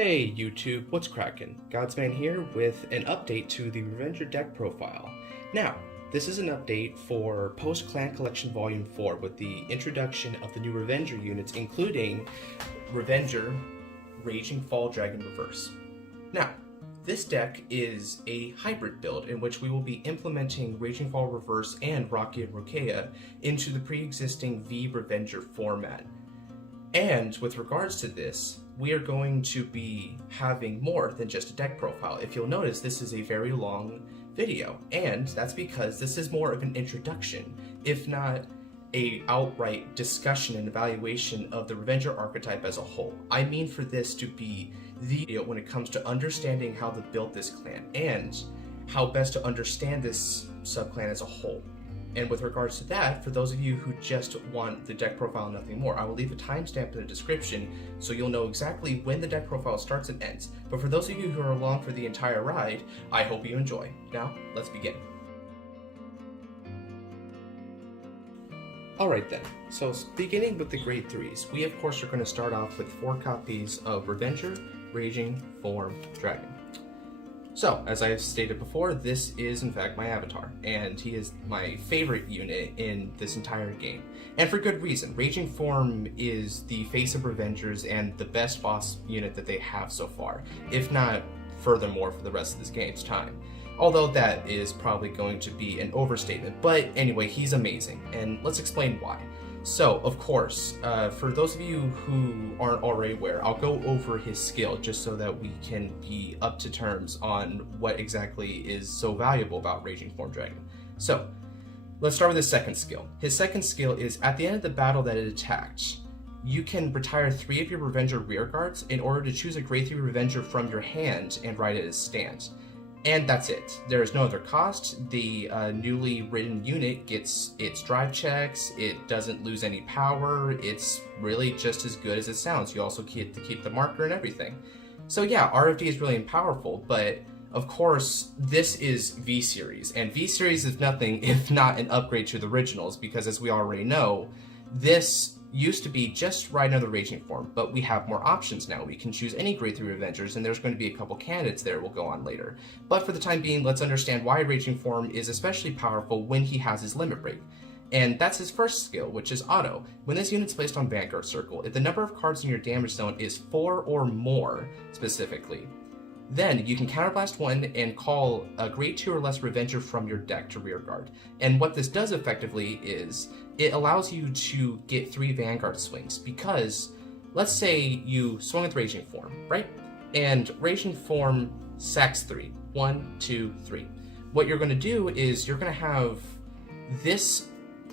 Hey YouTube, what's crackin'? Godsman here with an update to the Revenger deck profile. Now, this is an update for Post-Clan Collection Volume 4 with the introduction of the new Revenger units, including Revenger Raging Fall Dragon Reverse. Now, this deck is a hybrid build in which we will be implementing Raging Fall Reverse and Rocky and Rokea into the pre-existing V Revenger format. And with regards to this, we are going to be having more than just a deck profile. If you'll notice, this is a very long video, and that's because this is more of an introduction, if not a outright discussion and evaluation of the Revenger archetype as a whole. I mean for this to be the video when it comes to understanding how to build this clan and how best to understand this subclan as a whole. And with regards to that, for those of you who just want the deck profile and nothing more, I will leave a timestamp in the description so you'll know exactly when the deck profile starts and ends. But for those of you who are along for the entire ride, I hope you enjoy. Now, let's begin. Alright then, so beginning with the grade 3s, we of course are going to start off with 4 copies of Revenger Raging Form Dragon. So, as I have stated before, this is in fact my avatar, and he is my favorite unit in this entire game. And for good reason. Raging Form is the face of Revengers and the best boss unit that they have so far, if not furthermore for the rest of this game's time. Although that is probably going to be an overstatement, but anyway, he's amazing, and let's explain why. So, of course, for those of you who aren't already aware, I'll go over his skill just so that we can be up to terms on what exactly is so valuable about Raging Form Dragon. So, let's start with his second skill. His second skill is, at the end of the battle that it attacked, you can retire 3 of your Revenger rearguards in order to choose a grade 3 Revenger from your hand and ride it as stand. And that's it. There is no other cost. The newly written unit gets its drive checks, it doesn't lose any power, it's really just as good as it sounds. You also get to keep the marker and everything. So yeah, RFD is really powerful, but of course this is V-Series, and V-Series is nothing if not an upgrade to the originals, because as we already know, this used to be just right under the Raging Form, but we have more options now. We can choose any grade 3 Revengers, and there's going to be a couple candidates there we'll go on later. But for the time being, let's understand why Raging Form is especially powerful when he has his limit break. And that's his first skill, which is Auto. When this unit's placed on Vanguard Circle, if the number of cards in your damage zone is 4 or more, specifically, then you can counterblast 1 and call a grade 2 or less Revenger from your deck to rearguard. And what this does effectively is it allows you to get 3 Vanguard swings, because let's say you swung with Raging Form, right? And Raging Form sacks 3. 1, 2, 3. What you're going to do is you're going to have this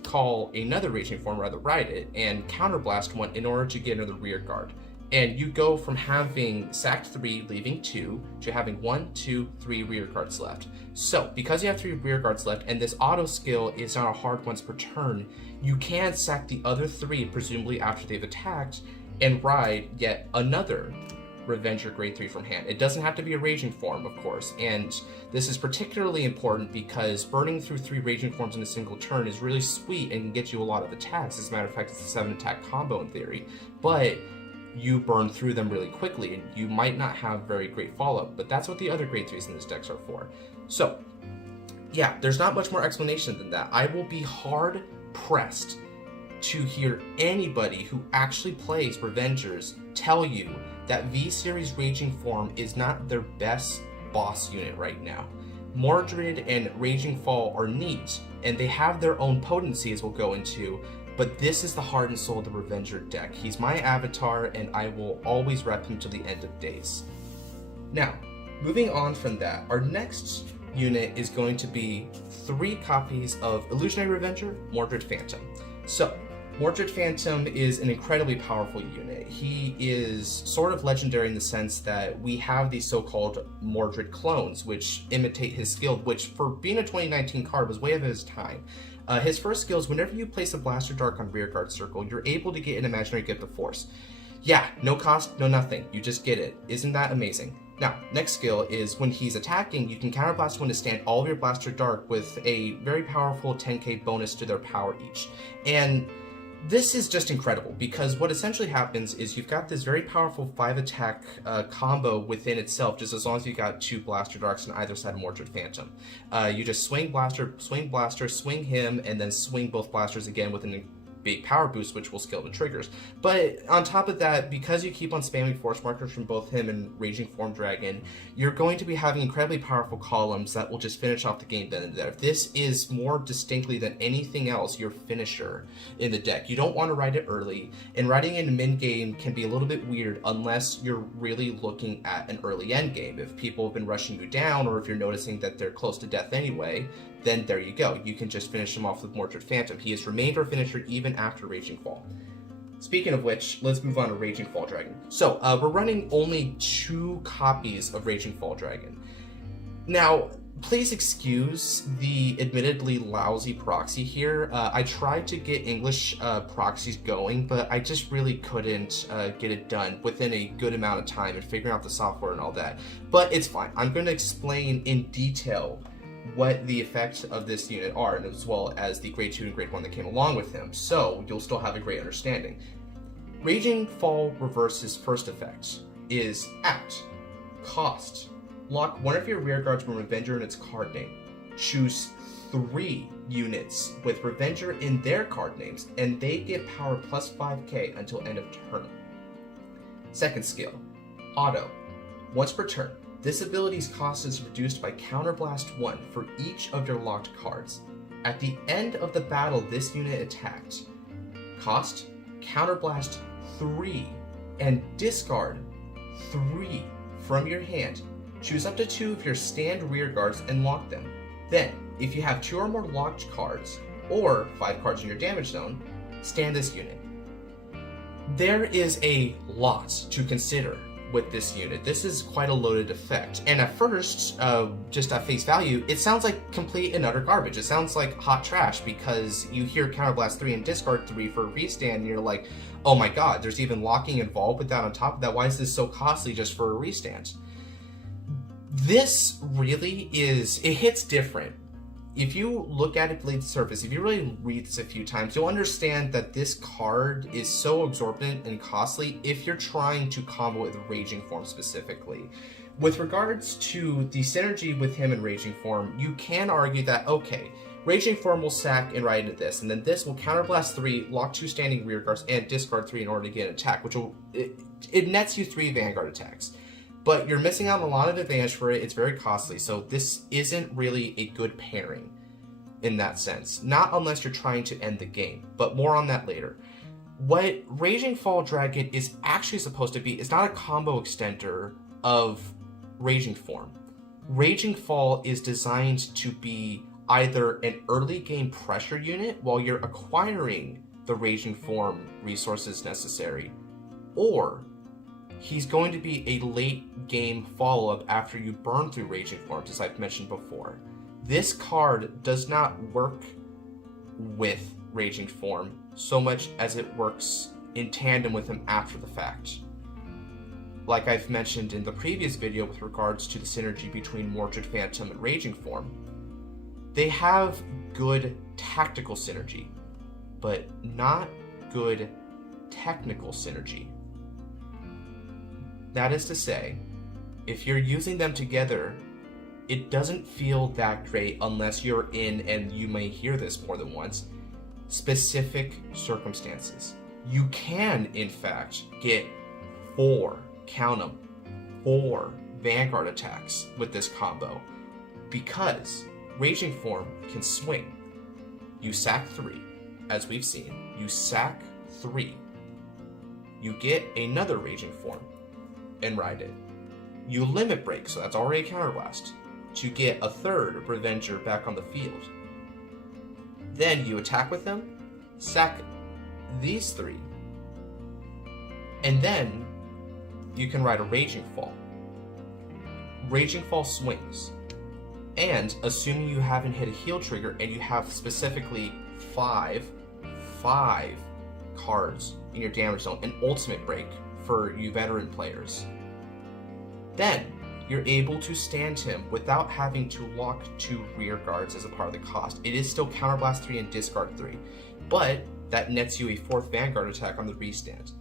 call another Raging Form, rather ride it, and counterblast 1 in order to get another rearguard. And you go from having sacked 3, leaving 2, to having 1, 2, 3 rear guards left. So, because you have 3 rear guards left, and this auto skill is not a hard once per turn, you can sack the other 3, presumably after they've attacked, and ride yet another Revenger grade 3 from hand. It doesn't have to be a Raging Form, of course, and this is particularly important because burning through 3 Raging Forms in a single turn is really sweet and can get you a lot of attacks. As a matter of fact, it's a 7 attack combo in theory, but you burn through them really quickly, and you might not have very great follow-up, but that's what the other grade 3s in this decks are for. So, yeah, there's not much more explanation than that. I will be hard-pressed to hear anybody who actually plays Revengers tell you that V-Series Raging Form is not their best boss unit right now. Mordred and Raging Fall are neat, and they have their own potency, as we'll go into, but this is the heart and soul of the Revenger deck. He's my avatar, and I will always rep him till the end of days. Now, moving on from that, our next unit is going to be 3 copies of Illusionary Revenger, Mordred Phantom. So, Mordred Phantom is an incredibly powerful unit. He is sort of legendary in the sense that we have these so-called Mordred clones, which imitate his skill, which for being a 2019 card was way ahead of his time. His first skill is whenever you place a Blaster Dark on Rearguard Circle, you're able to get an imaginary gift of force. Yeah, no cost, no nothing. You just get it. Isn't that amazing? Now, next skill is when he's attacking, you can counterblast 1 to stand all of your Blaster Dark with a very powerful 10k bonus to their power each. And This is just incredible because what essentially happens is you've got this very powerful 5 attack combo within itself, just as long as you've got 2 Blaster Darks on either side of Mordred Phantom. You just swing Blaster, swing him, and then swing both Blasters again with a big power boost, which will scale the triggers. But on top of that, because you keep on spamming Force Markers from both him and Raging Form Dragon, you're going to be having incredibly powerful columns that will just finish off the game then and there. This is more distinctly than anything else your finisher in the deck. You don't want to ride it early, and riding in mid-game can be a little bit weird unless you're really looking at an early end game. If people have been rushing you down, or if you're noticing that they're close to death anyway, then there you go. You can just finish him off with Mordred Phantom. He has remained our finisher even after Raging Fall. Speaking of which, let's move on to Raging Fall Dragon. So, we're running only 2 copies of Raging Fall Dragon. Now, please excuse the admittedly lousy proxy here. I tried to get English proxies going, but I just really couldn't get it done within a good amount of time and figuring out the software and all that. But it's fine. I'm going to explain in detail what the effects of this unit are, and as well as the grade 2 and grade 1 that came along with him, so you'll still have a great understanding. Raging Fall Reverse's first effect is Act. Cost. Lock one of your rear guards from Revenger in its card name. Choose 3 units with Revenger in their card names, and they get power plus 5k until end of turn. Second skill, Auto. Once per turn, this ability's cost is reduced by Counterblast 1 for each of your locked cards. At the end of the battle this unit attacked, cost, Counterblast 3, and discard 3 from your hand. Choose up to 2 of your stand rear guards and lock them. Then, if you have 2 or more locked cards, or 5 cards in your damage zone, stand this unit. There is a lot to consider with this unit. This is quite a loaded effect, and at first, just at face value, it sounds like complete and utter garbage. It sounds like hot trash because you hear Counterblast 3 and Discard 3 for a restand, and you're like, oh my god, there's even locking involved with that on top of that. Why is this so costly just for a restand? This really is, it hits different. If you look at it beneath the surface, if you really read this a few times, you'll understand that this card is so exorbitant and costly if you're trying to combo with Raging Form specifically. With regards to the synergy with him and Raging Form, you can argue that, okay, Raging Form will sack and ride into this, and then this will Counterblast 3, lock 2 standing rear guards, and discard 3 in order to get an attack, which will, it nets you 3 Vanguard attacks. But you're missing out on a lot of advantage for it. It's very costly, so this isn't really a good pairing in that sense. Not unless you're trying to end the game, but more on that later. What Raging Fall Dragon is actually supposed to be is not a combo extender of Raging Form. Raging Fall is designed to be either an early game pressure unit while you're acquiring the Raging Form resources necessary, or he's going to be a late game follow-up after you burn through Raging Forms, as I've mentioned before. This card does not work with Raging Form so much as it works in tandem with him after the fact. Like I've mentioned in the previous video with regards to the synergy between Mordred Phantom and Raging Form, they have good tactical synergy, but not good technical synergy. That is to say, if you're using them together, it doesn't feel that great unless you're in, and you may hear this more than once, specific circumstances. You can, in fact, get 4, count them, 4 Vanguard attacks with this combo, because Raging Form can swing. You sack 3, as we've seen. You sack 3. You get another Raging Form and ride it. You limit break, so that's already a counterblast, to get a third Revenger back on the field. Then you attack with them, sack these 3, and then you can ride a Raging Fall. Raging Fall swings, and assuming you haven't hit a heal trigger and you have specifically 5 cards in your damage zone, an ultimate break for you veteran players, then you're able to stand him without having to lock 2 rear guards as a part of the cost. It is still Counterblast 3 and Discard 3, but that nets you a 4th Vanguard attack on the restand.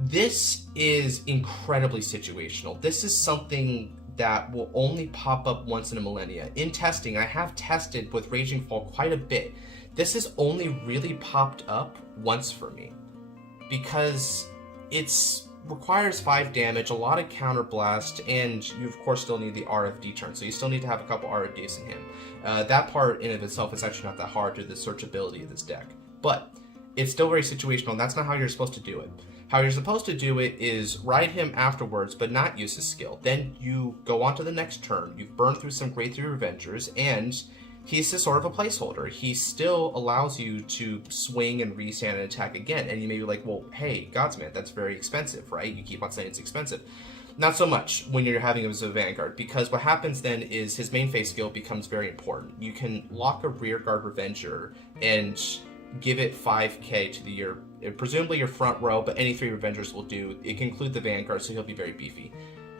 This is incredibly situational. This is something that will only pop up once in a millennia. In testing, I have tested with Raging Fall quite a bit. This has only really popped up once for me, because it's requires 5 damage, a lot of counterblast, and you of course still need the RFD turn, so you still need to have a couple RFDs in him. That part in of itself is actually not that hard due to the searchability of this deck, but it's still very situational, and that's not how you're supposed to do it. How you're supposed to do it is ride him afterwards, but not use his skill. Then you go on to the next turn, you've burned through some Grade 3 Revengers, and he's just sort of a placeholder. He still allows you to swing and restand and attack again, and you may be like, well, hey, Godsman, that's very expensive, right? You keep on saying it's expensive. Not so much when you're having him as a Vanguard, because what happens then is his main phase skill becomes very important. You can lock a Rearguard Revenger and give it 5k to presumably your front row, but any 3 Revengers will do. It can include the Vanguard, so he'll be very beefy.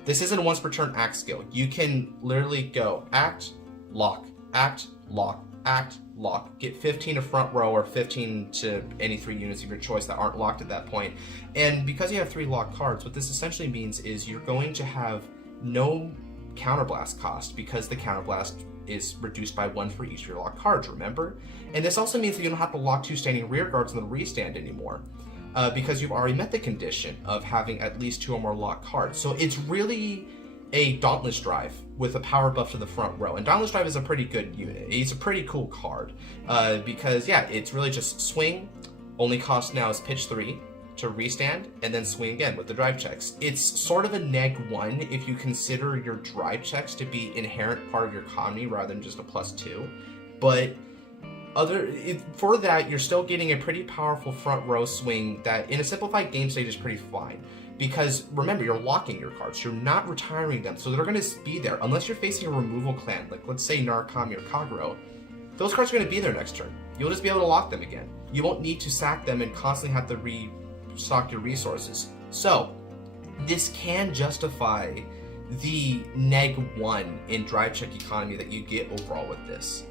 This isn't a once per turn act skill. You can literally go act, lock, act, lock, act, lock, get 15 to front row or 15 to any 3 units of your choice that aren't locked at that point. And because you have 3 locked cards, what this essentially means is you're going to have no counterblast cost, because the counterblast is reduced by 1 for each of your locked cards, remember? And this also means that you don't have to lock 2 standing rear guards on the restand anymore, because you've already met the condition of having at least 2 or more locked cards. So it's really a Dauntless Drive with a power buff to the front row. And Dauntless Drive is a pretty good unit. He's a pretty cool card, because yeah, it's really just swing, only cost now is pitch 3 to restand, and then swing again with the drive checks. It's sort of a neg 1 if you consider your drive checks to be inherent part of your economy rather than just a +2. But for that, you're still getting a pretty powerful front row swing that in a simplified game state is pretty fine. Because remember, you're locking your cards, you're not retiring them, so they're going to be there unless you're facing a removal clan, like let's say Narukami or Kagero. Those cards are going to be there next turn. You'll just be able to lock them again. You won't need to sack them and constantly have to restock your resources. So this can justify the neg 1 in drive check economy that you get overall with this.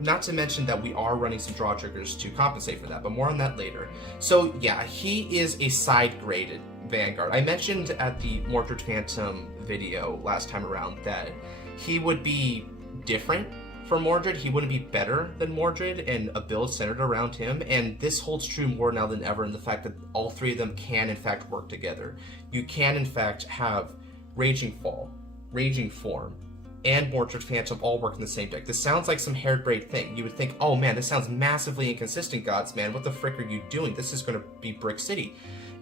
Not to mention that we are running some draw triggers to compensate for that, but more on that later. So yeah, he is a side-graded Vanguard. I mentioned at the Mordred Phantom video last time around that he would be different from Mordred. He wouldn't be better than Mordred and a build centered around him, and this holds true more now than ever in the fact that all 3 of them can in fact work together. You can in fact have Raging Fall, Raging Form, and Mordred Phantom all work in the same deck. This sounds like some harebrained thing. You would think, oh man, this sounds massively inconsistent, Godsman. What the frick are you doing? This is going to be Brick City.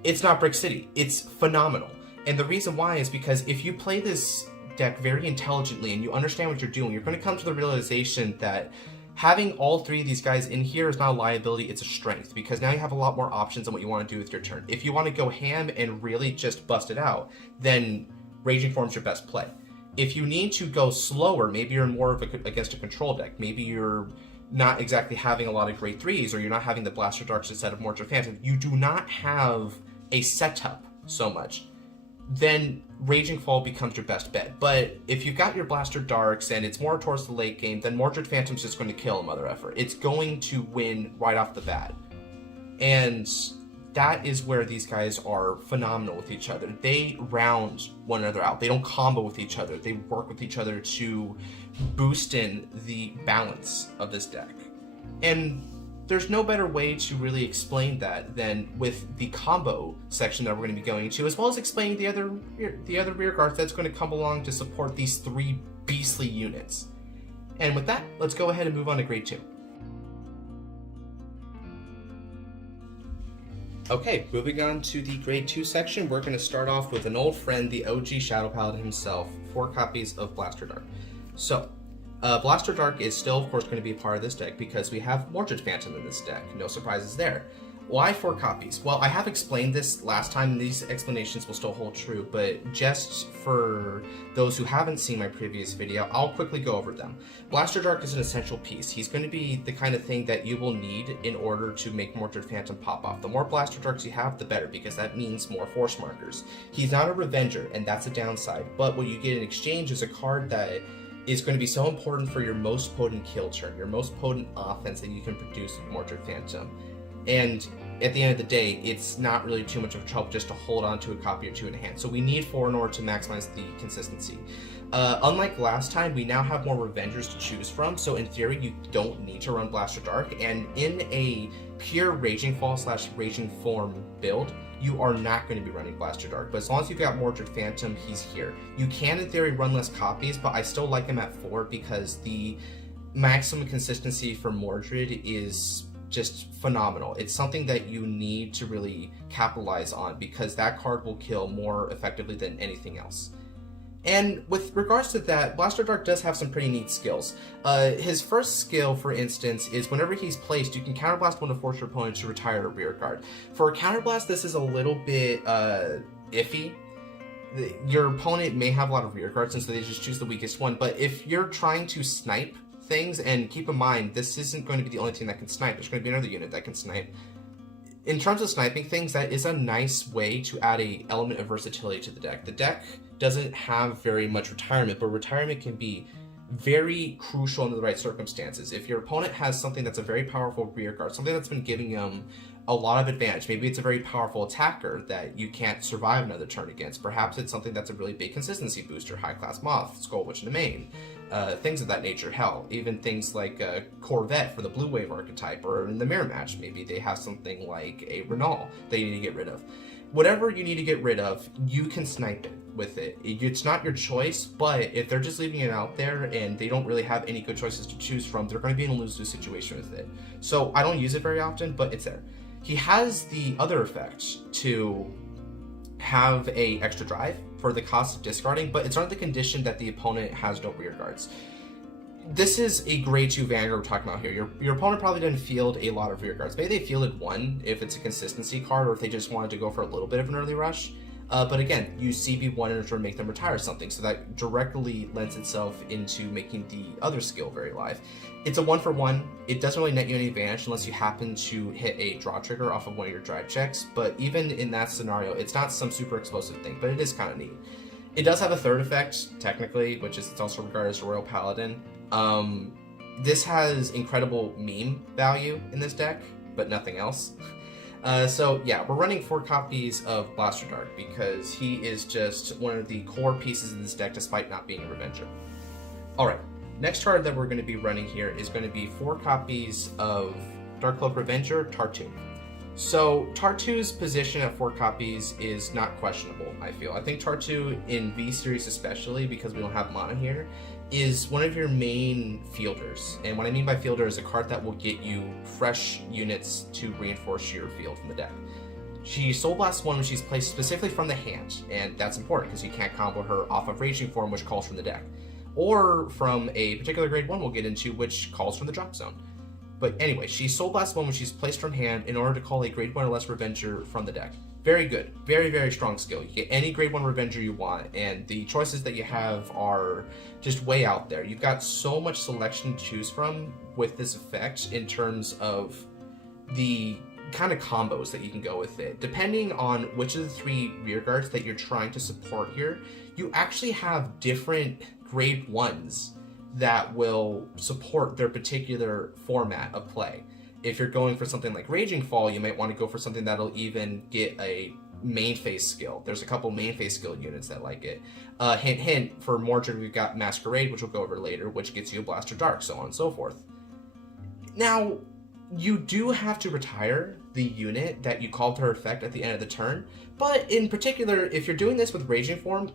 It's not Brick City. It's phenomenal. And the reason why is because if you play this deck very intelligently and you understand what you're doing, you're going to come to the realization that having all 3 of these guys in here is not a liability, it's a strength, because now you have a lot more options on what you want to do with your turn. If you want to go ham and really just bust it out, then Raging Form's your best play. If you need to go slower, maybe you're more of against a control deck, maybe you're not exactly having a lot of Grade 3s, or you're not having the Blaster Darks instead of Mordred Phantom, you do not have a setup so much, then Raging Fall becomes your best bet. But if you've got your Blaster Darks and it's more towards the late game, then Mordred Phantom's just going to kill a mother effer. It's going to win right off the bat. And that is where these guys are phenomenal with each other. They round one another out. They don't combo with each other. They work with each other to boost in the balance of this deck. And there's no better way to really explain that than with the combo section that we're going to be going to, as well as explaining the other rear guards that's going to come along to support these 3 beastly units. And with that, let's go ahead and move on to Grade 2. Okay, moving on to the Grade 2 section, we're going to start off with an old friend, the OG Shadow Paladin himself, 4 copies of Blaster Dark. So, Blaster Dark is still, of course, going to be a part of this deck because we have Mordred Phantom in this deck. No surprises there. Why 4 copies? Well, I have explained this last time, and these explanations will still hold true, but just for those who haven't seen my previous video, I'll quickly go over them. Blaster Dark is an essential piece. He's going to be the kind of thing that you will need in order to make Mordred Phantom pop off. The more Blaster Darks you have, the better, because that means more force markers. He's not a Revenger, and that's a downside, but what you get in exchange is a card that is going to be so important for your most potent kill turn, your most potent offense that you can produce with Mordred Phantom. And at the end of the day, it's not really too much of trouble just to hold on to a copy or two in hand. So we need 4 in order to maximize the consistency. Unlike last time, we now have more Revengers to choose from, so in theory, you don't need to run Blaster Dark, and in a pure Raging Fall / Raging Form build, you are not going to be running Blaster Dark, but as long as you've got Mordred Phantom, he's here. You can, in theory, run less copies, but I still like him at 4 because the maximum consistency for Mordred is just phenomenal. It's something that you need to really capitalize on because that card will kill more effectively than anything else. And with regards to that, Blaster Dark does have some pretty neat skills. His first skill, for instance, is whenever he's placed, you can counterblast one to force your opponent to retire a rear guard. For a counterblast, this is a little bit iffy. Your opponent may have a lot of rear guards, and so they just choose the weakest one. But if you're trying to snipe things, and keep in mind, this isn't going to be the only thing that can snipe. There's going to be another unit that can snipe. In terms of sniping things, that is a nice way to add an element of versatility to the deck. The deck doesn't have very much retirement, but retirement can be very crucial under the right circumstances. If your opponent has something that's a very powerful rear guard, something that's been giving them a lot of advantage, maybe it's a very powerful attacker that you can't survive another turn against. Perhaps it's something that's a really big consistency booster, High Class Moth, Skull Witch in the main, things of that nature. Hell, even things like Corvette for the Blue Wave archetype, or in the mirror match, maybe they have something like a Renault that you need to get rid of. Whatever you need to get rid of, you can snipe it with it. It's not your choice, but if they're just leaving it out there and they don't really have any good choices to choose from, they're going to be in a lose-lose situation with it. So I don't use it very often, but it's there. He has the other effect to have a extra drive for the cost of discarding, but it's under the condition that the opponent has no rear guards. This is a grade 2 Vanguard we're talking about here. Your opponent probably didn't field a lot of rear guards. Maybe they fielded 1 if it's a consistency card, or if they just wanted to go for a little bit of an early rush. But again, you CB1 in order to make them retire something, so that directly lends itself into making the other skill very live. It's a 1-for-1. It doesn't really net you any advantage unless you happen to hit a draw trigger off of one of your drive checks, but even in that scenario, it's not some super explosive thing, but it is kind of neat. It does have a third effect, technically, which is it's also regarded as a Royal Paladin. This has incredible meme value in this deck, but nothing else. So yeah, we're running 4 copies of Blaster Dark because he is just one of the core pieces of this deck despite not being a Revenger. Alright, next card that we're going to be running here is going to be 4 copies of Darkcloak Revenger, Tartu. So Tartu's position at 4 copies is not questionable, I feel. I think Tartu in V-Series especially, because we don't have mana here, is one of your main fielders. And what I mean by fielder is a card that will get you fresh units to reinforce your field from the deck. She Soul Blasts 1 when she's placed specifically from the hand, and that's important because you can't combo her off of Raging Form, which calls from the deck. Or from a particular grade 1 we'll get into, which calls from the drop zone. But anyway, she Soul Blasts 1 when she's placed from hand in order to call a grade 1 or less Revenger from the deck. Very good. Very, very strong skill. You get any grade 1 Revenger you want, and the choices that you have are just way out there. You've got so much selection to choose from with this effect in terms of the kind of combos that you can go with it. Depending on which of the 3 rear guards that you're trying to support here, you actually have different grade 1s that will support their particular format of play. If you're going for something like Raging Fall, you might want to go for something that'll even get a main phase skill. There's a couple main phase skill units that like it. Hint, hint, for Mordred, we've got Masquerade, which we'll go over later, which gets you a Blaster Dark, so on and so forth. Now, you do have to retire the unit that you called her effect at the end of the turn, but in particular, if you're doing this with Raging Form,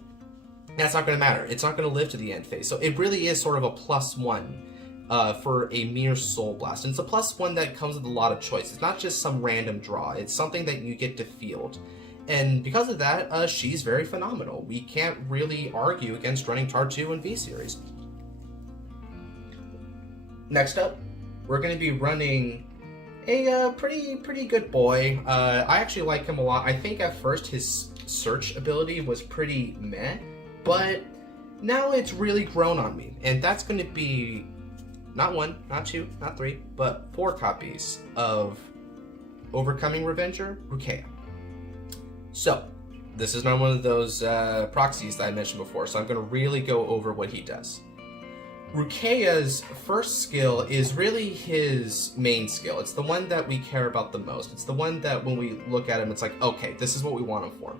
that's not going to matter. It's not going to live to the end phase. So it really is sort of a +1 for a mere Soul Blast. And it's a +1 that comes with a lot of choice. It's not just some random draw. It's something that you get to field. And because of that, she's very phenomenal. We can't really argue against running Tartu in V-Series. Next up, we're going to be running a pretty good boy. I actually like him a lot. I think at first his search ability was pretty meh, but now it's really grown on me. And that's going to be not 1, not 2, not 3, but 4 copies of Overcoming Revenger, Rukeia. So, this is not one of those proxies that I mentioned before, so I'm going to really go over what he does. Rukea's first skill is really his main skill. It's the one that we care about the most. It's the one that when we look at him, it's like, okay, this is what we want him for.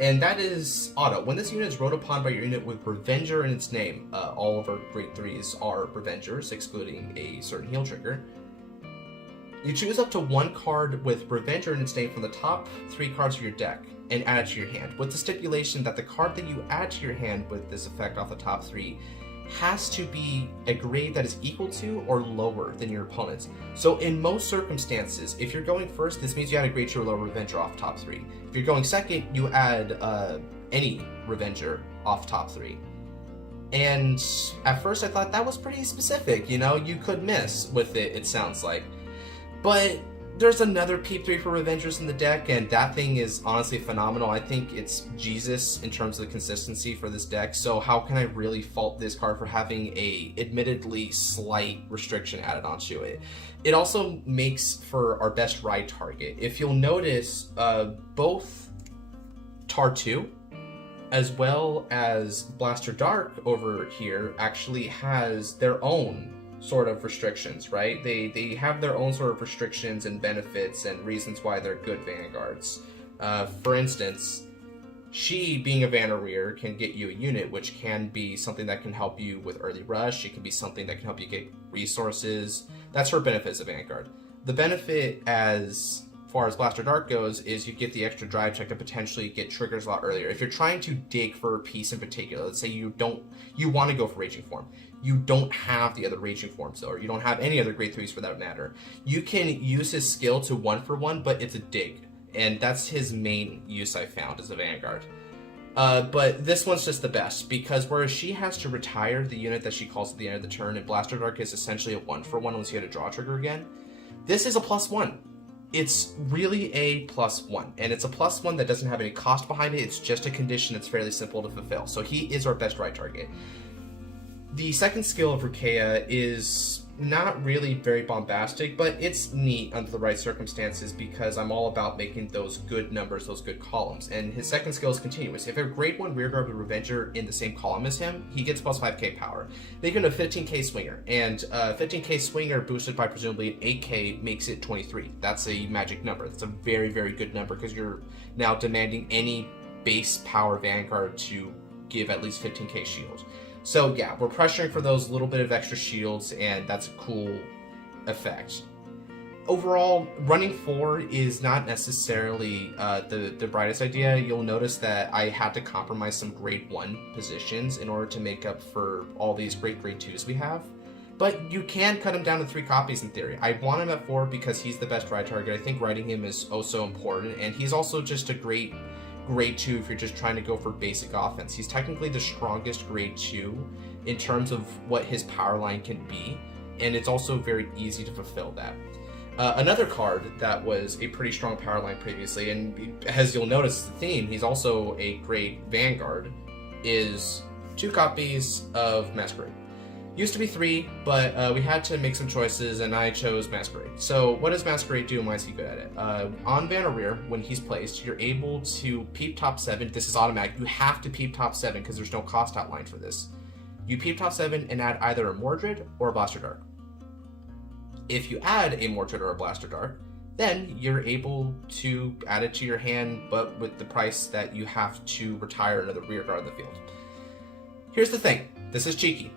And that is Auto. When this unit is rode upon by your unit with Revenger in its name, all of our grade 3s are Revengers, excluding a certain heal trigger. You choose up to one card with Revenger in its name from the top 3 cards of your deck and add it to your hand, with the stipulation that the card that you add to your hand with this effect off the top 3 has to be a grade that is equal to or lower than your opponent's. So in most circumstances, if you're going first, this means you add a grade 2 or lower Revenger off top 3. If you're going second, you add any Revenger off top 3. And at first I thought that was pretty specific, you know, you could miss with it, it sounds like. But there's another Peep 3 for Revengers in the deck, and that thing is honestly phenomenal. I think it's Jesus in terms of the consistency for this deck, so how can I really fault this card for having a admittedly slight restriction added onto it? It also makes for our best ride target. If you'll notice, both Tar 2 as well as Blaster Dark over here actually has their own sort of restrictions, right? They have their own sort of restrictions and benefits and reasons why they're good vanguards. For instance, she, being a Vanarreer, can get you a unit, which can be something that can help you with early rush. It can be something that can help you get resources. That's her benefit as a vanguard. The benefit as far as Blaster Dark goes is you get the extra drive check to potentially get triggers a lot earlier. If you're trying to dig for a piece in particular, let's say you want to go for Raging Form, you don't have the other Raging Forms though, or you don't have any other grade 3s for that matter, you can use his skill to 1-for-1, but it's a dig, and that's his main use I found as a vanguard. But this one's just the best, because whereas she has to retire the unit that she calls at the end of the turn, and Blaster Dark is essentially a 1-for-1 once you hit a draw trigger again, this is a +1. It's really a +1, and it's a +1 that doesn't have any cost behind it. It's just a condition that's fairly simple to fulfill. So he is our best ride target. The second skill of Rukea is not really very bombastic, but it's neat under the right circumstances because I'm all about making those good numbers, those good columns. And his second skill is continuous. If a grade 1 rearguard with Revenger in the same column as him, he gets +5k power. They can a 15k swinger, and 15k swinger boosted by presumably an 8k makes it 23. That's a magic number. That's a very, very good number because you're now demanding any base power vanguard to give at least 15k shield. So yeah, we're pressuring for those little bit of extra shields, and that's a cool effect. Overall, running 4 is not necessarily the brightest idea. You'll notice that I had to compromise some grade 1 positions in order to make up for all these great grade 2s we have. But you can cut him down to 3 copies in theory. I want him at 4 because he's the best ride target. I think riding him is oh so important, and he's also just a great grade 2 if you're just trying to go for basic offense. He's technically the strongest grade 2 in terms of what his power line can be, and it's also very easy to fulfill that. Another card that was a pretty strong power line previously, and as you'll notice the theme, he's also a great vanguard, is 2 copies of Masquerade. Used to be 3, but we had to make some choices, and I chose Masquerade. So what does Masquerade do, and why is he good at it? On Vanarreer, when he's placed, you're able to peep top 7. This is automatic. You have to peep top 7 because there's no cost outline for this. You peep top 7 and add either a Mordred or a Blaster Dark. If you add a Mordred or a Blaster Dark, then you're able to add it to your hand, but with the price that you have to retire another rearguard of the field. Here's the thing. This is cheeky.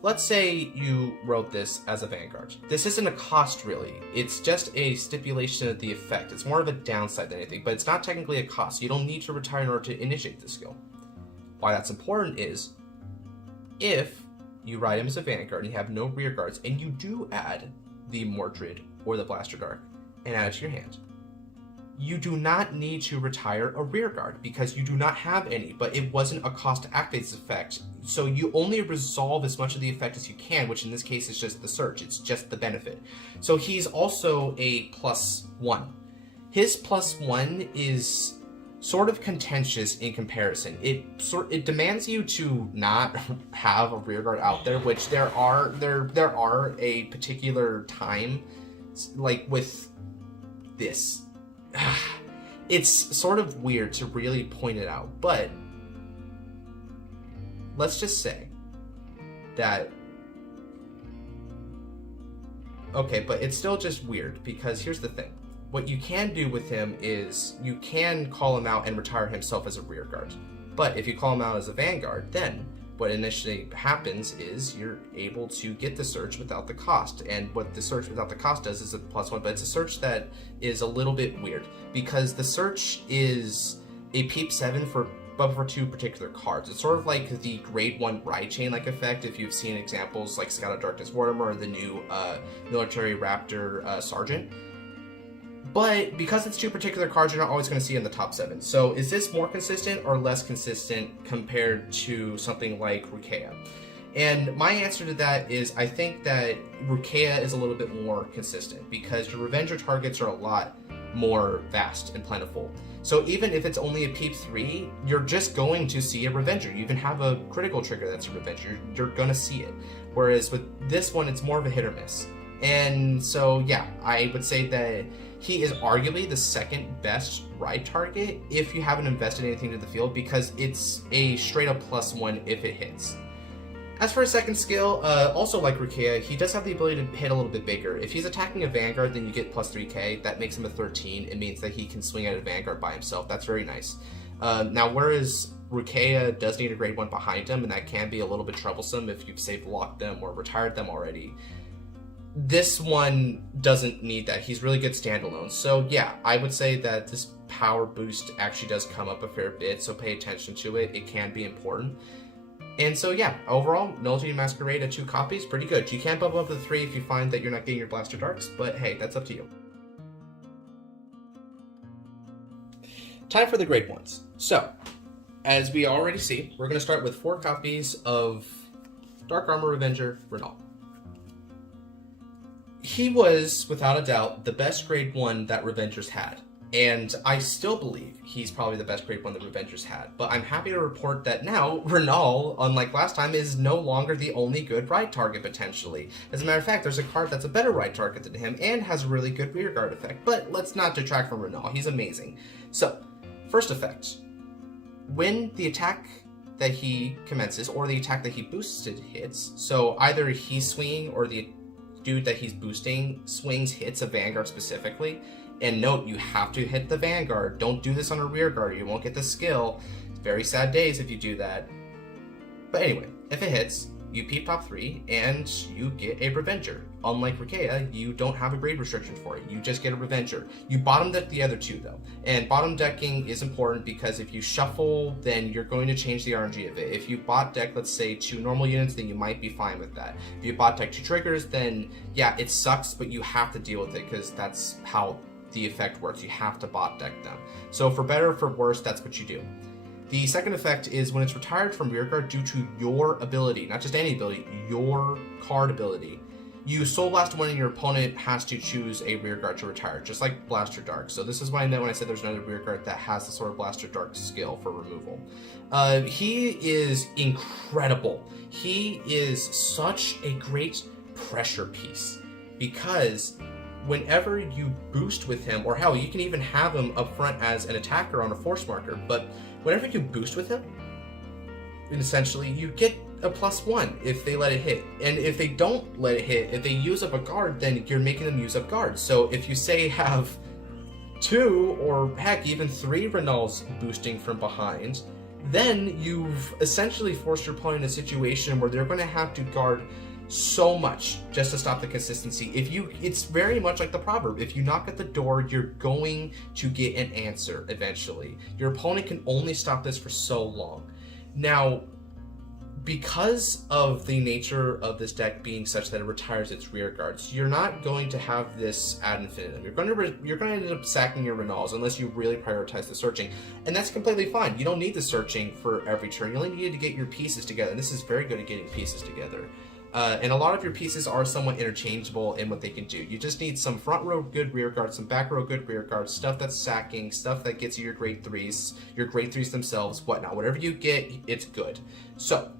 Let's say you wrote this as a vanguard. This isn't a cost really, it's just a stipulation of the effect. It's more of a downside than anything, but it's not technically a cost. You don't need to retire in order to initiate the skill. Why that's important is, if you ride him as a vanguard and you have no rear guards, and you do add the Mordred or the Blaster Dark and add it to your hand, you do not need to retire a rear guard because you do not have any, but it wasn't a cost to activate this effect. So you only resolve as much of the effect as you can, which in this case is just the search. It's just the benefit. So he's also a +1. His +1 is sort of contentious in comparison. It demands you to not have a rear guard out there, which there are a particular time, like with this. It's sort of weird to really point it out, but let's just say that Okay, but it's still just weird, because here's the thing. What you can do with him is you can call him out and retire himself as a rear guard. But if you call him out as a vanguard, then what initially happens is you're able to get the search without the cost. And what the search without the cost does is a +1, but it's a search that is a little bit weird, because the search is a peep 7 but for 2 particular cards. It's sort of like the grade 1 ride chain like effect, if you've seen examples like Scout of Darkness Mortimer or the new Military Raptor Sergeant. But because it's 2 particular cards, you're not always going to see in the top 7. So is this more consistent or less consistent compared to something like Rukeia? And my answer to that is I think that Rukeia is a little bit more consistent, because your Revenger targets are a lot more vast and plentiful. So even if it's only a peep 3, you're just going to see a Revenger. You even have a critical trigger that's a Revenger. You're going to see it. Whereas with this one, it's more of a hit or miss. And so, yeah, I would say that he is arguably the second best ride target if you haven't invested anything to the field, because it's a straight up +1 if it hits. As for his second skill, also like Rukeia, he does have the ability to hit a little bit bigger. If he's attacking a Vanguard, then you get +3k. That makes him a 13. It means that he can swing at a Vanguard by himself. That's very nice. Now, whereas Rukeia does need a grade 1 behind him, and that can be a little bit troublesome if you've saved locked them or retired them already, this one doesn't need that. He's really good standalone. So yeah, I would say that this power boost actually does come up a fair bit, so pay attention to it. It can be important. And so yeah, overall, Nullity Masquerade at 2 copies, pretty good. You can bump up to 3 if you find that you're not getting your Blaster Darks, but hey, that's up to you. Time for the grade 1s. So, as we already see, we're going to start with 4 copies of Dark Armor Revenger Renault. He was, without a doubt, the best grade 1 that Revengers had. And I still believe he's probably the best grade 1 that Revengers had. But I'm happy to report that now, Renault, unlike last time, is no longer the only good ride target, potentially. As a matter of fact, there's a card that's a better ride target than him and has a really good rear guard effect. But let's not detract from Renault. He's amazing. So, first effect. When the attack that he commences, or the attack that he boosted hits, so either he's swinging or the dude that he's boosting swings, hits a Vanguard specifically, and note, you have to hit the Vanguard. Don't do this on a rear guard, you won't get the skill. It's very sad days if you do that. But anyway, if it hits, you peep top 3 and you get a Revenger. Unlike Rukeia, you don't have a grade restriction for it. You just get a Revenger. You bottom deck the other 2 though. And bottom decking is important because if you shuffle, then you're going to change the RNG of it. If you bot deck, let's say 2 normal units, then you might be fine with that. If you bot deck 2 triggers, then yeah, it sucks, but you have to deal with it because that's how the effect works. You have to bot deck them. So for better or for worse, that's what you do. The second effect is when it's retired from rearguard due to your ability, not just any ability, your card ability. You Soul Blast one and your opponent has to choose a rearguard to retire, just like Blaster Dark. So this is what I meant when I said there's another rearguard that has the sort of Blaster Dark skill for removal. He is incredible. He is such a great pressure piece because whenever you boost with him, or hell, you can even have him up front as an attacker on a force marker, but whenever you boost with him, essentially, you get a +1 if they let it hit. And if they don't let it hit, if they use up a guard, then you're making them use up guards. So if you say have 2 or heck, even 3 Renaults boosting from behind, then you've essentially forced your opponent in a situation where they're going to have to guard so much just to stop the consistency. It's very much like the proverb, if you knock at the door, you're going to get an answer eventually. Your opponent can only stop this for so long. Now, because of the nature of this deck being such that it retires its rear guards, you're not going to have this ad infinitum. You're going to end up sacking your Renaults unless you really prioritize the searching, and that's completely fine. You don't need the searching for every turn. You only need to get your pieces together, and this is very good at getting pieces together. And a lot of your pieces are somewhat interchangeable in what they can do. You just need some front row good rear guards, some back row good rear guards, stuff that's sacking, stuff that gets you your grade 3s themselves, whatnot. Whatever you get, it's good. So,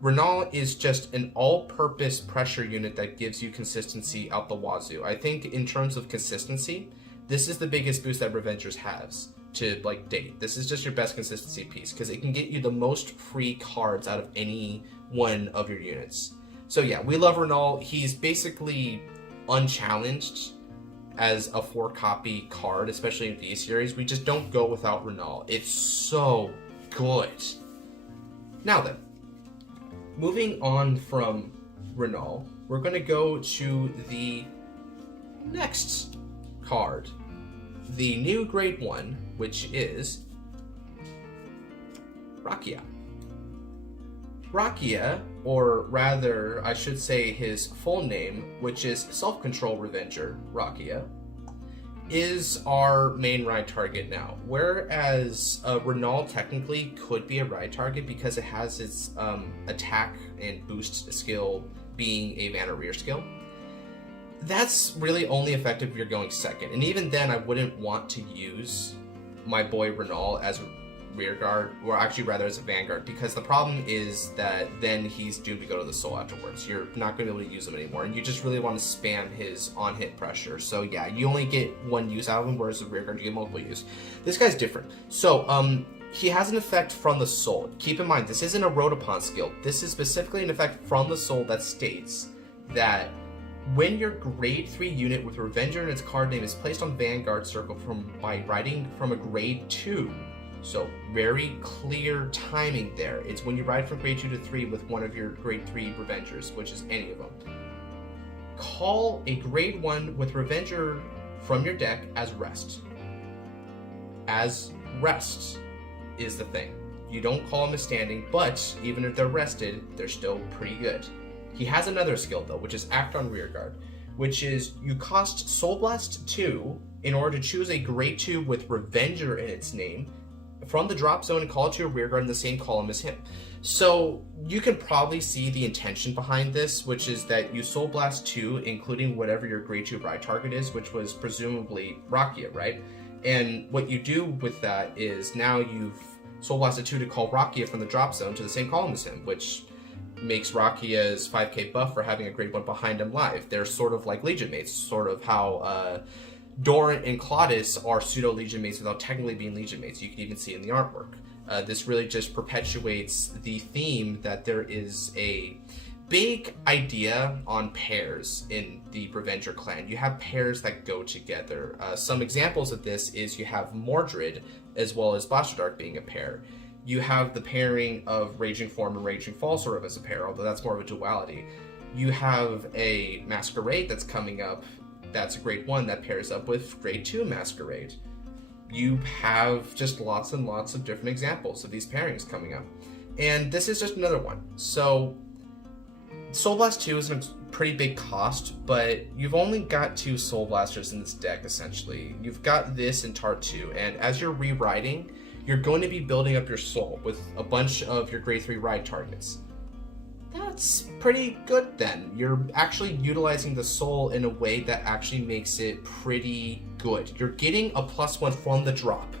Renault is just an all-purpose pressure unit that gives you consistency out the wazoo. I think in terms of consistency, this is the biggest boost that Revengers has to date. This is just your best consistency piece because it can get you the most free cards out of any one of your units. So yeah, we love Renault. He's basically unchallenged as a 4-copy card, especially in V series. We just don't go without Renal. It's so good. Now then, moving on from Renal, we're going to go to the next card, the new Grade 1, which is Rakia. Rakia, or rather, I should say his full name, which is Self-Control Revenger Rakia, is our main ride target now. Whereas Renal technically could be a ride target because it has its attack and boost skill being a Vanna rear skill. That's really only effective if you're going second. And even then, I wouldn't want to use my boy Renal as a rear guard, or actually rather as a vanguard, because the problem is that then he's doomed to go to the soul afterwards. You're not going to be able to use him anymore, and you just really want to spam his on-hit pressure. So yeah, you only get one use out of him, whereas the rear guard you get multiple use. This guy's different. So he has an effect from the soul. Keep in mind, this isn't a Rotopon skill. This is specifically an effect from the soul that states that when your Grade 3 unit with Revenger in its card name is placed on Vanguard Circle by riding from a Grade 2, so very clear timing there. It's when you ride from Grade 2 to 3 with one of your Grade 3 Revengers, which is any of them. Call a Grade 1 with Revenger from your deck as rest. As rest is the thing. You don't call them as standing, but even if they're rested, they're still pretty good. He has another skill though, which is Act on Rearguard, which is you cost Soul Blast 2 in order to choose a Grade 2 with Revenger in its name from the drop zone and call it to your rearguard in the same column as him. So you can probably see the intention behind this, which is that you Soul Blast 2, including whatever your Grade 2 ride target is, which was presumably Rakia, right? And what you do with that is now you've Soul Blasted 2 to call Rakia from the drop zone to the same column as him, which makes Rakia's 5k buff for having a Grade 1 behind him live. They're sort of like Legion mates, sort of how Doran and Claudius are pseudo Legion mates without technically being Legion mates. You can even see in the artwork. This really just perpetuates the theme that there is a big idea on pairs in the Revenger clan. You have pairs that go together. Some examples of this is you have Mordred as well as Bastardark being a pair. You have the pairing of Raging Form and Raging Fall sort of as a pair, although that's more of a duality. You have a Masquerade that's coming up. That's a Grade 1 that pairs up with Grade 2 Masquerade. You have just lots and lots of different examples of these pairings coming up. And this is just another one. So Soul Blast 2 is a pretty big cost, but you've only got 2 Soul Blasters in this deck, essentially. You've got this and Tar 2, and as you're rewriting, you're going to be building up your soul with a bunch of your Grade 3 ride targets. That's pretty good then. You're actually utilizing the soul in a way that actually makes it pretty good. You're getting a +1 from the drop.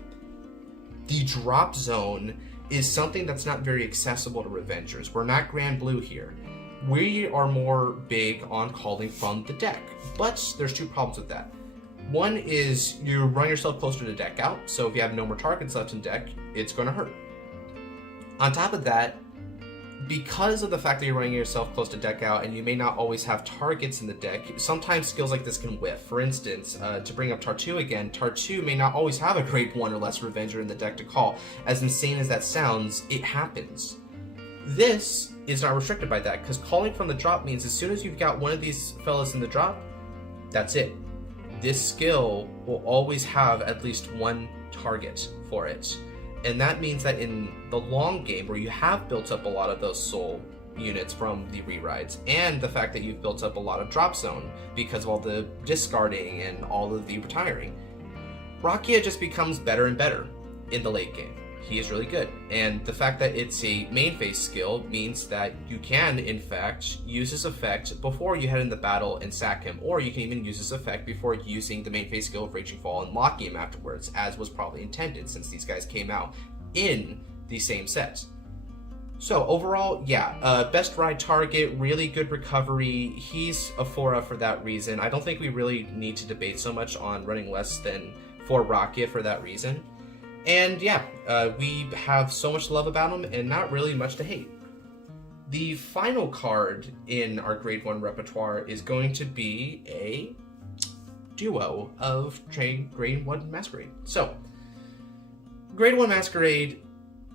The drop zone is something that's not very accessible to Revengers. We're not Grand Blue here. We are more big on calling from the deck, but there's 2 problems with that. One is you run yourself closer to deck out, so if you have no more targets left in deck, it's going to hurt. On top of that, because of the fact that you're running yourself close to deck out and you may not always have targets in the deck, sometimes skills like this can whiff. For instance, to bring up Tar 2 again, Tar 2 may not always have a Grade 1 or less Revenger in the deck to call. As insane as that sounds, it happens. This is not restricted by that, because calling from the drop means as soon as you've got one of these fellas in the drop, that's it. This skill will always have at least 1 target for it. And that means that in the long game, where you have built up a lot of those soul units from the rewrites, and the fact that you've built up a lot of drop zone because of all the discarding and all of the retiring, Rakia just becomes better and better in the late game. He is really good. And the fact that it's a main phase skill means that you can, in fact, use this effect before you head in the battle and sack him, or you can even use this effect before using the main phase skill of Raging Fall and locking him afterwards, as was probably intended since these guys came out in the same set. So overall, yeah, best ride target, really good recovery. He's a 4F for that reason. I don't think we really need to debate so much on running less than 4 Rakia for that reason. And yeah, we have so much to love about him and not really much to hate. The final card in our Grade 1 repertoire is going to be a duo of Grade 1 Masquerade. So, Grade 1 Masquerade,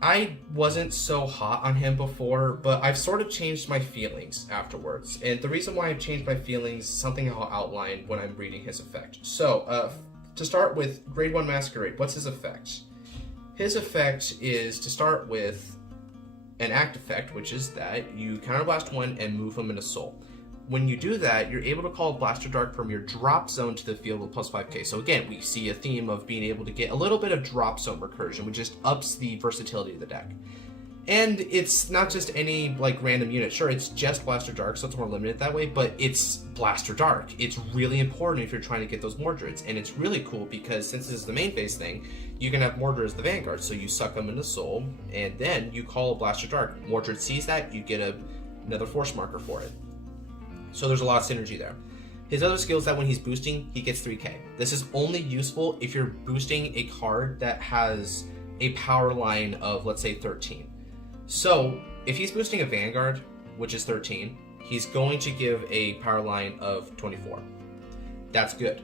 I wasn't so hot on him before, but I've sort of changed my feelings afterwards. And the reason why I've changed my feelings is something I'll outline when I'm reading his effect. So, to start with Grade 1 Masquerade, what's his effect? His effect is to start with an act effect, which is that you counterblast one and move him into soul. When you do that, you're able to call Blaster Dark from your drop zone to the field with plus 5k. So again, we see a theme of being able to get a little bit of drop zone recursion, which just ups the versatility of the deck. And it's not just any like random unit. Sure, it's just Blaster Dark, so it's more limited that way, but it's Blaster Dark. It's really important if you're trying to get those Mordreds, and it's really cool because since this is the main phase thing, you can have Mordred as the Vanguard, so you suck them into Soul, and then you call a Blaster Dark. Mordred sees that, you get another force marker for it. So there's a lot of synergy there. His other skill is that when he's boosting, he gets 3k. This is only useful if you're boosting a card that has a power line of, let's say, 13. So, if he's boosting a Vanguard, which is 13, he's going to give a power line of 24. That's good.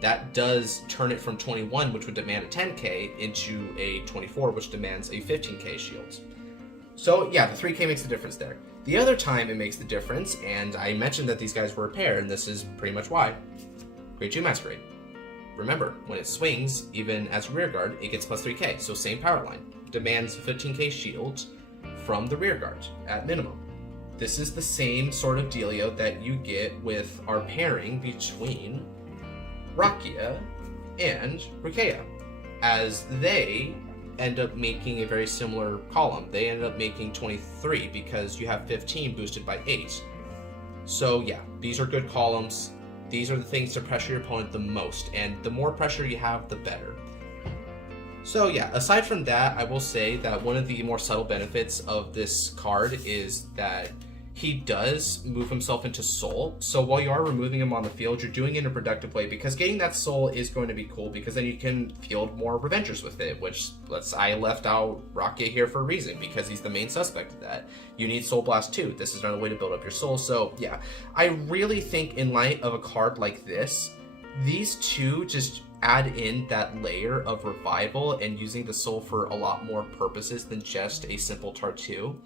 That does turn it from 21, which would demand a 10k, into a 24, which demands a 15k shield. So, yeah, the 3k makes the difference there. The other time it makes the difference, and I mentioned that these guys were a pair, and this is pretty much why. Grade 2 Masquerade. Remember, when it swings, even as a rear guard, it gets plus 3k, so same power line. Demands 15k shield from the rear guard, at minimum. This is the same sort of dealio that you get with our pairing between Rakia and Rukea, as they end up making a very similar column. They end up making 23 because you have 15 boosted by 8. So yeah, these are good columns. These are the things to pressure your opponent the most, and the more pressure you have, the better. So yeah, aside from that, I will say that one of the more subtle benefits of this card is that he does move himself into soul. So while you are removing him on the field, you're doing it in a productive way, because getting that soul is going to be cool, because then you can field more Revengers with it, which I left out Rakia here for a reason, because he's the main suspect of that. You need Soul Blast too. This is another way to build up your soul. So yeah, I really think in light of a card like this, these two just add in that layer of revival and using the soul for a lot more purposes than just a simple Tartu.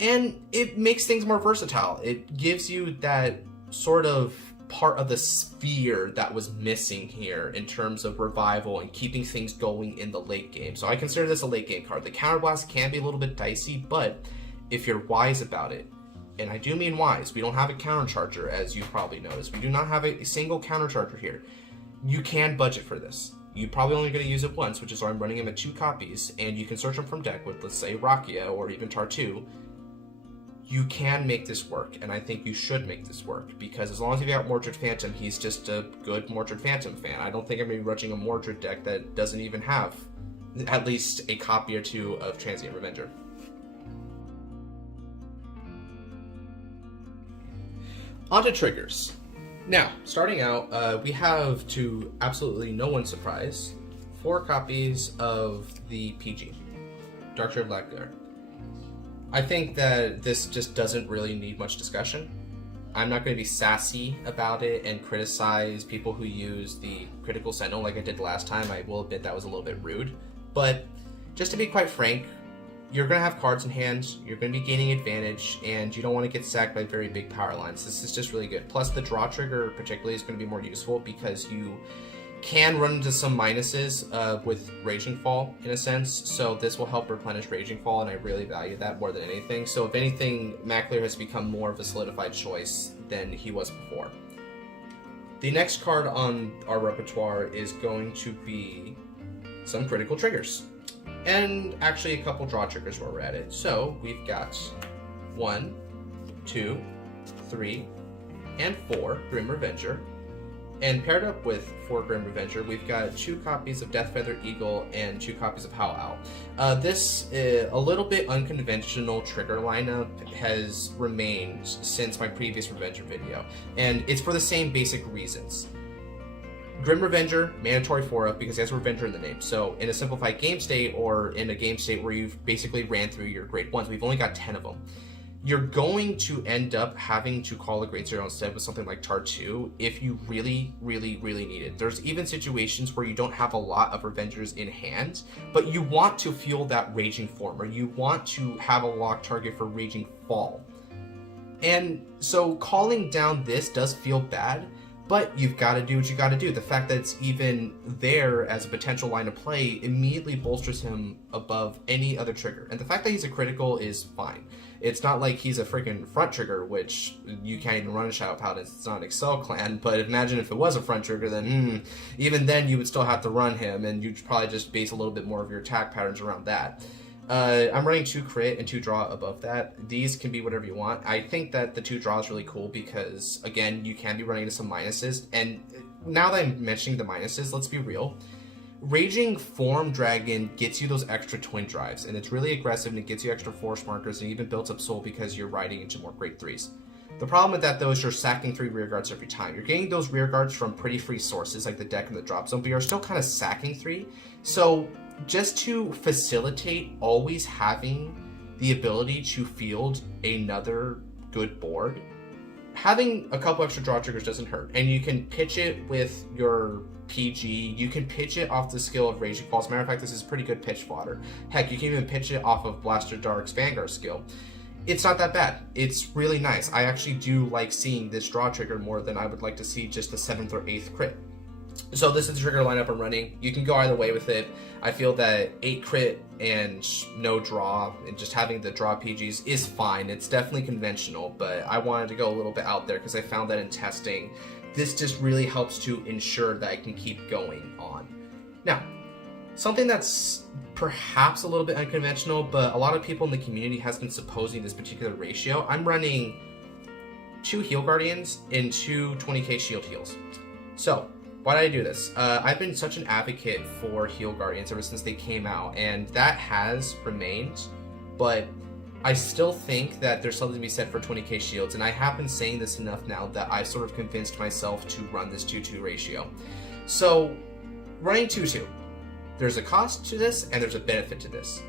And it makes things more versatile. It gives you that sort of part of the sphere that was missing here in terms of revival and keeping things going in the late game. So I consider this a late game card. The counterblast can be a little bit dicey, but if you're wise about it, and I do mean wise, we don't have a countercharger, as you probably noticed. We do not have a single countercharger here. You can budget for this. You're probably only going to use it once, which is why I'm running him at 2 copies, and you can search them from deck with, let's say, Rakia or even Tartu. You can make this work, and I think you should make this work, because as long as you've got Mordred Phantom, he's just a good Mordred Phantom fan. I don't think I'm going to be rushing a Mordred deck that doesn't even have at least a copy or 2 of Transient Revenger. On to triggers. Now, starting out, we have, to absolutely no one's surprise, 4 copies of the PG, Darkshire Blackguard. I think that this just doesn't really need much discussion. I'm not going to be sassy about it and criticize people who use the Critical Sentinel like I did last time. I will admit that was a little bit rude. But just to be quite frank, you're going to have cards in hand, you're going to be gaining advantage, and you don't want to get sacked by very big power lines. This is just really good. Plus, the draw trigger particularly is going to be more useful because you can run into some minuses with Raging Fall, in a sense, so this will help replenish Raging Fall, and I really value that more than anything. So if anything, Maclear has become more of a solidified choice than he was before. The next card on our repertoire is going to be some critical triggers. And actually a couple draw triggers while we're at it. So we've got 1, 2, 3, and 4 Grim Revenger. And paired up with 4 Grim Revenger, we've got 2 copies of Deathfeather Eagle and 2 copies of Howl Owl. This a little bit unconventional trigger lineup has remained since my previous Revenger video, and it's for the same basic reasons. Grim Revenger, mandatory 4-up because it has Revenger in the name. So in a simplified game state, or in a game state where you've basically ran through your grade 1s, we've only got 10 of them. you're going to end up having to call a Great Zero instead with something like Tar 2 if you really, really, really need it. There's even situations where you don't have a lot of Revengers in hand, but you want to fuel that Raging Form, or you want to have a lock target for Raging Fall. And so calling down this does feel bad, but you've got to do what you got to do. The fact that it's even there as a potential line of play immediately bolsters him above any other trigger. And the fact that he's a critical is fine. It's not like he's a freaking front trigger, which you can't even run a Shadow Paladin. It's not an Excel clan, but imagine if it was a front trigger, then even then you would still have to run him, and you'd probably just base a little bit more of your attack patterns around that. I'm running 2 crit and 2 draw above that. These can be whatever you want. I think that the 2 draw is really cool because, again, you can be running into some minuses. And now that I'm mentioning the minuses, let's be real. Raging Form Dragon gets you those extra twin drives, and it's really aggressive, and it gets you extra force markers, and even builds up soul because you're riding into more great 3s. The problem with that, though, is you're sacking 3 rear guards every time. You're getting those rear guards from pretty free sources like the deck and the drop zone, but you're still kind of sacking 3. So just to facilitate always having the ability to field another good board, having a couple extra draw triggers doesn't hurt. And you can pitch it with your PG, you can pitch it off the skill of Raging Fall. As a matter of fact, this is pretty good pitch fodder. Heck, you can even pitch it off of Blaster Dark's Vanguard skill. It's not that bad. It's really nice. I actually do like seeing this draw trigger more than I would like to see just the 7th or 8th crit. So this is the trigger lineup I'm running. You can go either way with it. I feel that 8 crit and no draw and just having the draw PGs is fine. It's definitely conventional, but I wanted to go a little bit out there because I found that in testing, this just really helps to ensure that I can keep going on. Now, something that's perhaps a little bit unconventional, but a lot of people in the community has been supposing this particular ratio. I'm running 2 Heal Guardians and 2 20k shield heals. So, why did I do this? I've been such an advocate for Heal Guardians ever since they came out, and that has remained, but I still think that there's something to be said for 20k shields, and I have been saying this enough now that I've sort of convinced myself to run this 2-2 ratio. So, running 2-2. There's a cost to this, and there's a benefit to this.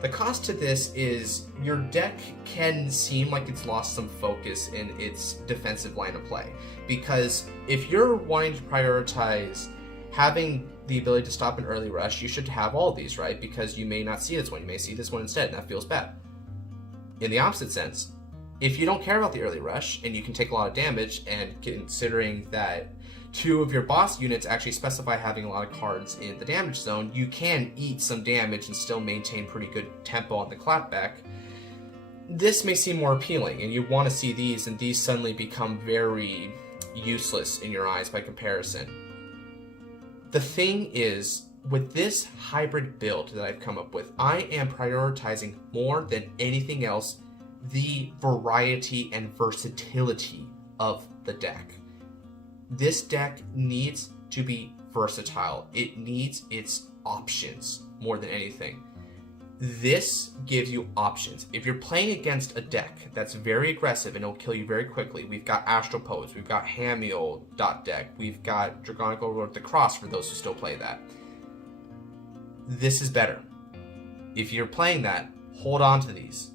The cost to this is your deck can seem like it's lost some focus in its defensive line of play. Because if you're wanting to prioritize having the ability to stop an early rush, you should have all of these, right? Because you may not see this one, you may see this one instead, and that feels bad. In the opposite sense, if you don't care about the early rush, and you can take a lot of damage, and considering that 2 of your boss units actually specify having a lot of cards in the damage zone, you can eat some damage and still maintain pretty good tempo on the clapback. This may seem more appealing, and you want to see these, and these suddenly become very useless in your eyes by comparison. The thing is, with this hybrid build that I've come up with, I am prioritizing more than anything else the variety and versatility of the deck. This deck needs to be versatile. It needs its options more than anything. This gives you options. If you're playing against a deck that's very aggressive and it'll kill you very quickly, we've got Astropose, we've got Hamiel dot deck, we've got Draconic Overlord the Cross for those who still play that. This is better. If you're playing that, hold on to these.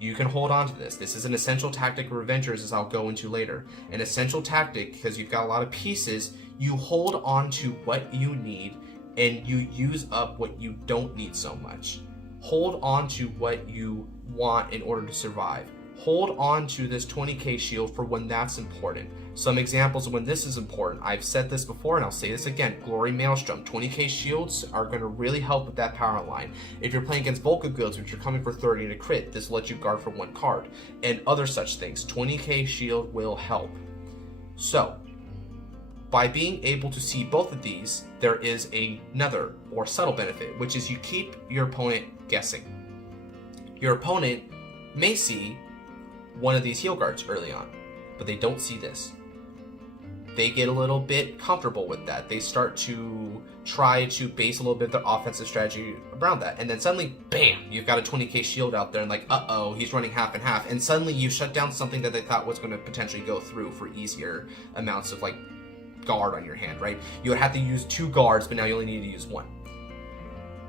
You can hold on to this. This is an essential tactic of Revengers, as I'll go into later. An essential tactic, because you've got a lot of pieces, you hold on to what you need and you use up what you don't need so much. Hold on to what you want in order to survive. Hold on to this 20k shield for when that's important. Some examples of when this is important. I've said this before and I'll say this again. Glory Maelstrom. 20k shields are going to really help with that power line. If you're playing against Volca guilds, which are coming for 30 and a crit, this will let you guard for 1 card. And other such things. 20k shield will help. So, by being able to see both of these, there is another more subtle benefit, which is you keep your opponent guessing. Your opponent may see one of these heal guards early on, but they don't see this. They get a little bit comfortable with that. They start to try to base a little bit of their offensive strategy around that. And then suddenly, bam, you've got a 20k shield out there and like, uh-oh, he's running half and half. And suddenly you shut down something that they thought was going to potentially go through for easier amounts of like guard on your hand, right? You would have to use 2 guards, but now you only need to use 1.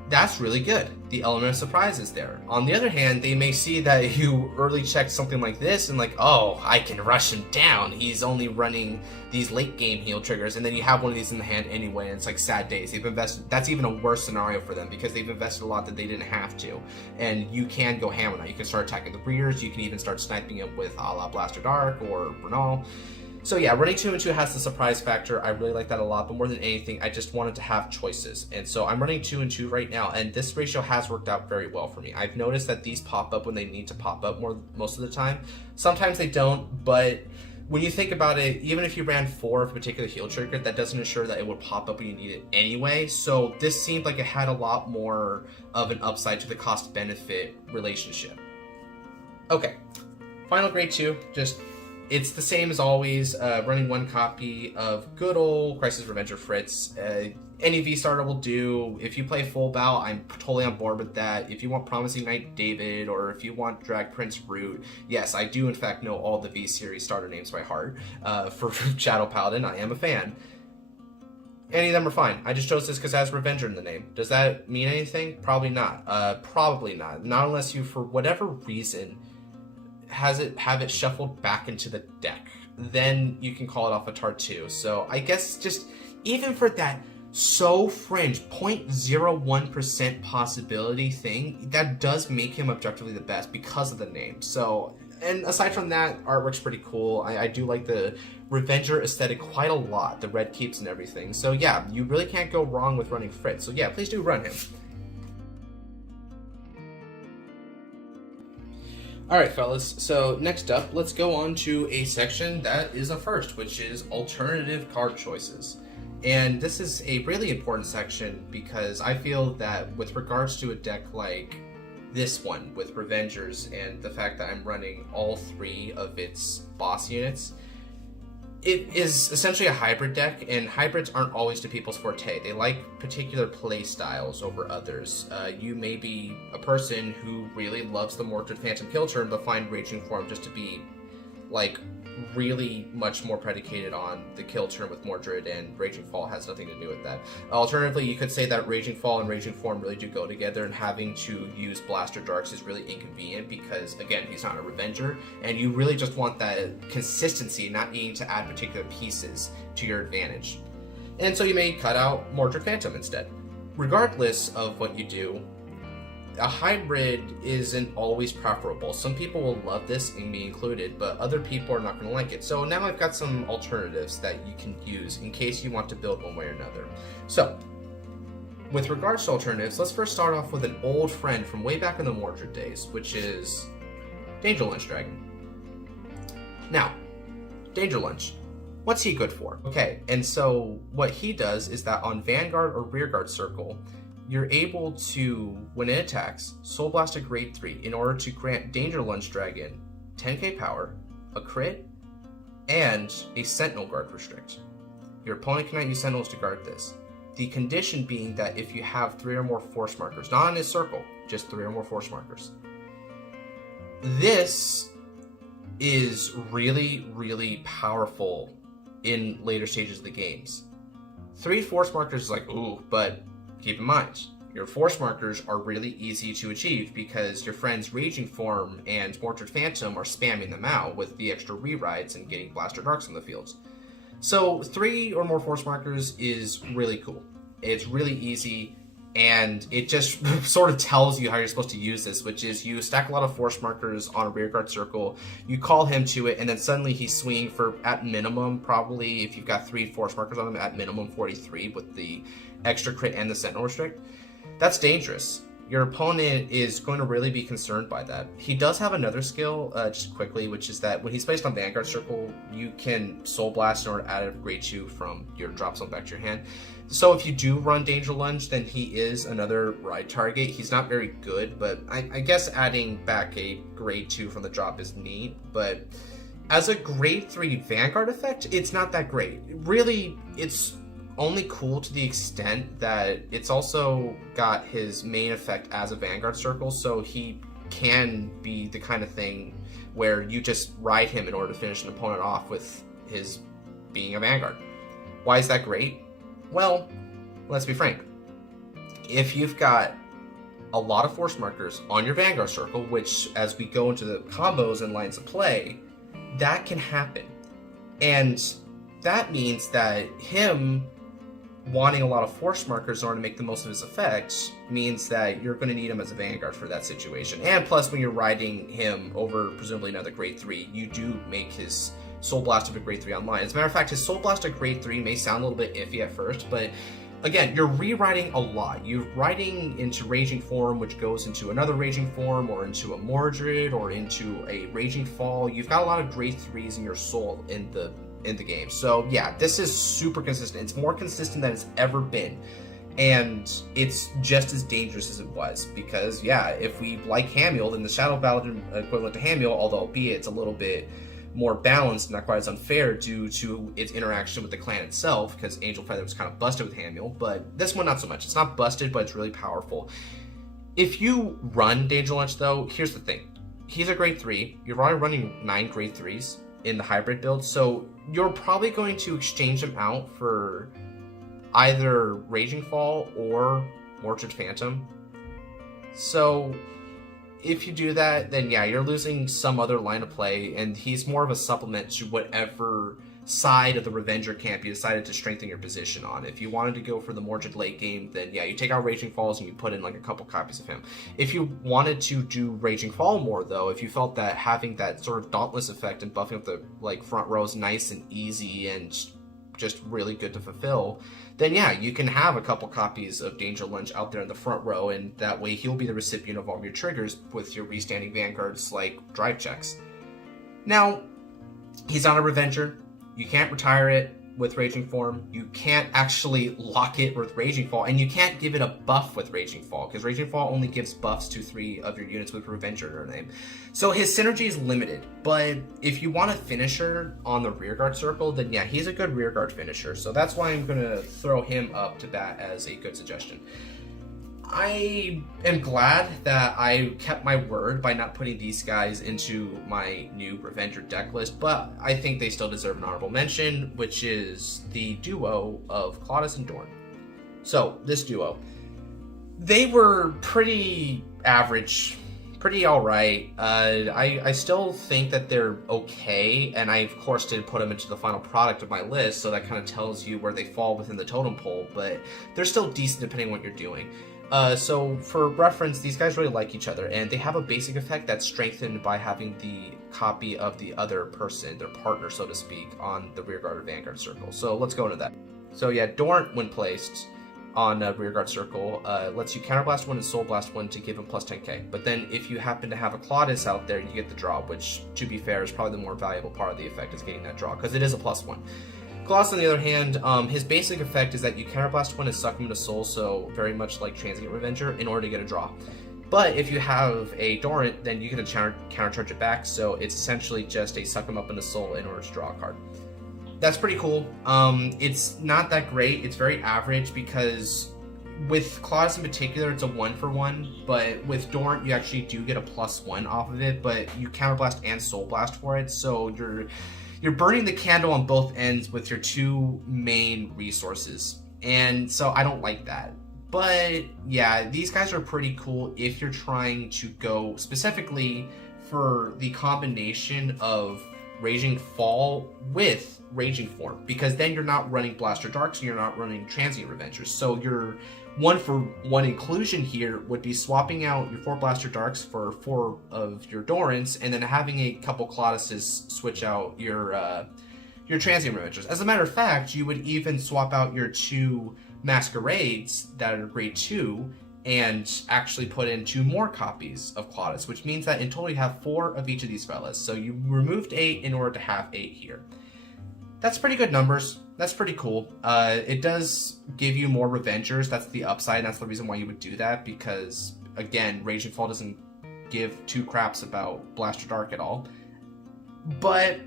that's really good. The element of surprise is there. On the other hand, they may see that you early check something like this and like, oh, I can rush him down. He's only running these late game heal triggers, and then you have one of these in the hand anyway, and it's like sad days. They've invested. That's even a worse scenario for them because they've invested a lot that they didn't have to, and you can go ham on that. You can start attacking the rears. You can even start sniping it with a la Blaster Dark or Bernal. So yeah, running 2 and 2 has the surprise factor. I really like that a lot, but more than anything, I just wanted to have choices. And so I'm running 2 and 2 right now, and this ratio has worked out very well for me. I've noticed that these pop up when they need to pop up most of the time. Sometimes they don't, but when you think about it, even if you ran 4 of a particular heal trigger, that doesn't ensure that it would pop up when you need it anyway. So this seemed like it had a lot more of an upside to the cost-benefit relationship. Okay, final grade 2, it's the same as always, running 1 copy of good old Crisis Revenger Fritz. Any V-Starter will do. If you play full bout, I'm totally on board with that. If you want Promising Knight David, or if you want Drag Prince Root, yes, I do in fact know all the V-Series starter names by heart. For Shadow Paladin, I am a fan. Any of them are fine. I just chose this because it has Revenger in the name. Does that mean anything? Probably not. Probably not. Not unless you, for whatever reason, have it shuffled back into the deck. Then you can call it off a Tar2. So I guess just even for that so fringe 0.01% possibility thing, that does make him objectively the best because of the name. So, and aside from that, artwork's pretty cool. I do like the Revenger aesthetic quite a lot, the red keeps and everything. So yeah, you really can't go wrong with running Fritz. So yeah, please do run him. Alright fellas, so next up, let's go on to a section that is a first, which is alternative card choices. And this is a really important section because I feel that with regards to a deck like this one with Revengers and the fact that I'm running all 3 of its boss units, it is essentially a hybrid deck, and hybrids aren't always to people's forte. They like particular play styles over others. You may be a person who really loves the Mordred Phantom kill turn, but find Raging Form just to be, like, really much more predicated on the kill turn with Mordred, and Raging Fall has nothing to do with that. Alternatively, you could say that Raging Fall and Raging Form really do go together, and having to use Blaster Darks is really inconvenient because, again, he's not a Revenger, and you really just want that consistency, not needing to add particular pieces to your advantage. And so you may cut out Mordred Phantom instead. Regardless of what you do, a hybrid isn't always preferable. Some people will love this, and me included, but other people are not going to like it. So now I've got some alternatives that you can use in case you want to build one way or another. So, with regards to alternatives, let's first start off with an old friend from way back in the Mordred days, which is Danger Lunge Dragon. Now, Danger Lunge, what's he good for? Okay, and so what he does is that on Vanguard or Rearguard Circle, you're able to, when it attacks, Soul Blast a grade 3 in order to grant Danger Lunge Dragon 10k power, a crit, and a Sentinel Guard restrict. Your opponent cannot use Sentinels to guard this. The condition being that if you have 3 or more force markers, not in his circle, just 3 or more force markers. This is really, really powerful in later stages of the games. 3 force markers is like, ooh, but keep in mind, your force markers are really easy to achieve because your friend's Raging Form and Mordred Phantom are spamming them out with the extra rewrites and getting Blaster Darks in the fields. So 3 or more force markers is really cool. It's really easy, and it just sort of tells you how you're supposed to use this, which is you stack a lot of force markers on a rearguard circle, you call him to it, and then suddenly he's swinging for, at minimum, probably, if you've got 3 force markers on him, at minimum 43 with the extra crit and the Sentinel restrict. That's dangerous. Your opponent is going to really be concerned by that. He does have another skill, just quickly, which is that when he's placed on Vanguard Circle, you can Soul Blast in order to add a grade 2 from your drop zone back to your hand. So if you do run Danger Lunge, then he is another ride target. He's not very good, but I guess adding back a grade 2 from the drop is neat, but as a grade 3 Vanguard effect, it's not that great. Really, it's only cool to the extent that it's also got his main effect as a Vanguard Circle, so he can be the kind of thing where you just ride him in order to finish an opponent off with his being a Vanguard. Why is that great? Well, let's be frank. if you've got a lot of force markers on your Vanguard circle, which as we go into the combos and lines of play, that can happen. And that means that him wanting a lot of force markers in order to make the most of his effects means that you're going to need him as a Vanguard for that situation. And plus, when you're riding him over presumably another grade 3, you do make his Soul Blast of a grade 3 online. As a matter of fact, his Soul Blast of grade 3 may sound a little bit iffy at first, but again, you're rewriting a lot. You're writing into Raging Form, which goes into another Raging Form, or into a Mordred, or into a Raging Fall. You've got a lot of grade 3s in your soul in the game. So yeah, this is super consistent. It's more consistent than it's ever been. And it's just as dangerous as it was. Because yeah, if we like Hamiel, then the Shadow Paladin equivalent to Hamiel, although albeit it's a little bit more balanced, not quite as unfair due to its interaction with the clan itself, because Angel Feather was kind of busted with Hamiel, but this one not so much. It's not busted, but it's really powerful. If you run Danger Lunch though, here's the thing. He's a grade 3. You're already running 9 grade 3s in the hybrid build, so you're probably going to exchange them out for either Raging Fall or Mordred Phantom. So if you do that, then yeah, you're losing some other line of play, and he's more of a supplement to whatever side of the Revenger camp you decided to strengthen your position on. If you wanted to go for the Mordred late game, then yeah, you take out Raging Falls and you put in like a couple copies of him. If you wanted to do Raging Fall more though, if you felt that having that sort of Dauntless effect and buffing up the like front row is nice and easy and just really good to fulfill, then yeah, you can have a couple copies of Danger Lunch out there in the front row, and that way he'll be the recipient of all your triggers with your restanding Vanguards like drive checks. Now, he's not a Revenger. You can't retire it with Raging Form. You can't actually lock it with Raging Fall, and you can't give it a buff with Raging Fall, because Raging Fall only gives buffs to 3 of your units with Revenger in their name. So his synergy is limited, but if you want a finisher on the rearguard circle, then yeah, he's a good rearguard finisher. So that's why I'm going to throw him up to bat as a good suggestion. I am glad that I kept my word by not putting these guys into my new Revenger deck list, but I think they still deserve an honorable mention, which is the duo of Claudius and Dorn. So, this duo, they were pretty average, pretty alright. I still think that they're okay, and I of course did put them into the final product of my list, so that kind of tells you where they fall within the totem pole, but they're still decent depending on what you're doing. So for reference, these guys really like each other, and they have a basic effect that's strengthened by having the copy of the other person, their partner, so to speak, on the rearguard or vanguard circle. So let's go into that. So yeah, Dorn, when placed on a rearguard circle, lets you counterblast 1 and soul blast 1 to give him plus 10k. But then if you happen to have a Claudius out there, you get the draw, which, to be fair, is probably the more valuable part of the effect, is getting that draw, because it is a plus 1. Claudius, on the other hand, his basic effect is that you counterblast 1 and suck him into soul, so very much like Transient Revenger, in order to get a draw. But if you have a Dorant, then you get to countercharge it back, so it's essentially just a suck him up into soul in order to draw a card. That's pretty cool. It's not that great, it's very average, because with Claudius in particular, it's a 1-for-1, but with Dorant, you actually do get a +1 off of it, but you counterblast and soul blast for it, so you're burning the candle on both ends with your 2 main resources, and so I don't like that. But yeah, these guys are pretty cool if you're trying to go specifically for the combination of Raging Fall with Raging Form, because then you're not running Blaster Darks and you're not running Transient Revengers. So your 1-for-1 inclusion here would be swapping out your 4 Blaster Darks for 4 of your Dorans, and then having a couple Claudiuses switch out your Transient Revengers. As a matter of fact, you would even swap out your 2 Masquerades that are grade 2 and actually put in 2 more copies of Claudius, which means that in total you have 4 of each of these fellas. So you removed 8 in order to have 8 here. That's pretty good numbers. That's pretty cool. It does give you more Revengers. That's the upside, and that's the reason why you would do that, because, again, Raging Fall doesn't give 2 craps about Blaster Dark at all. But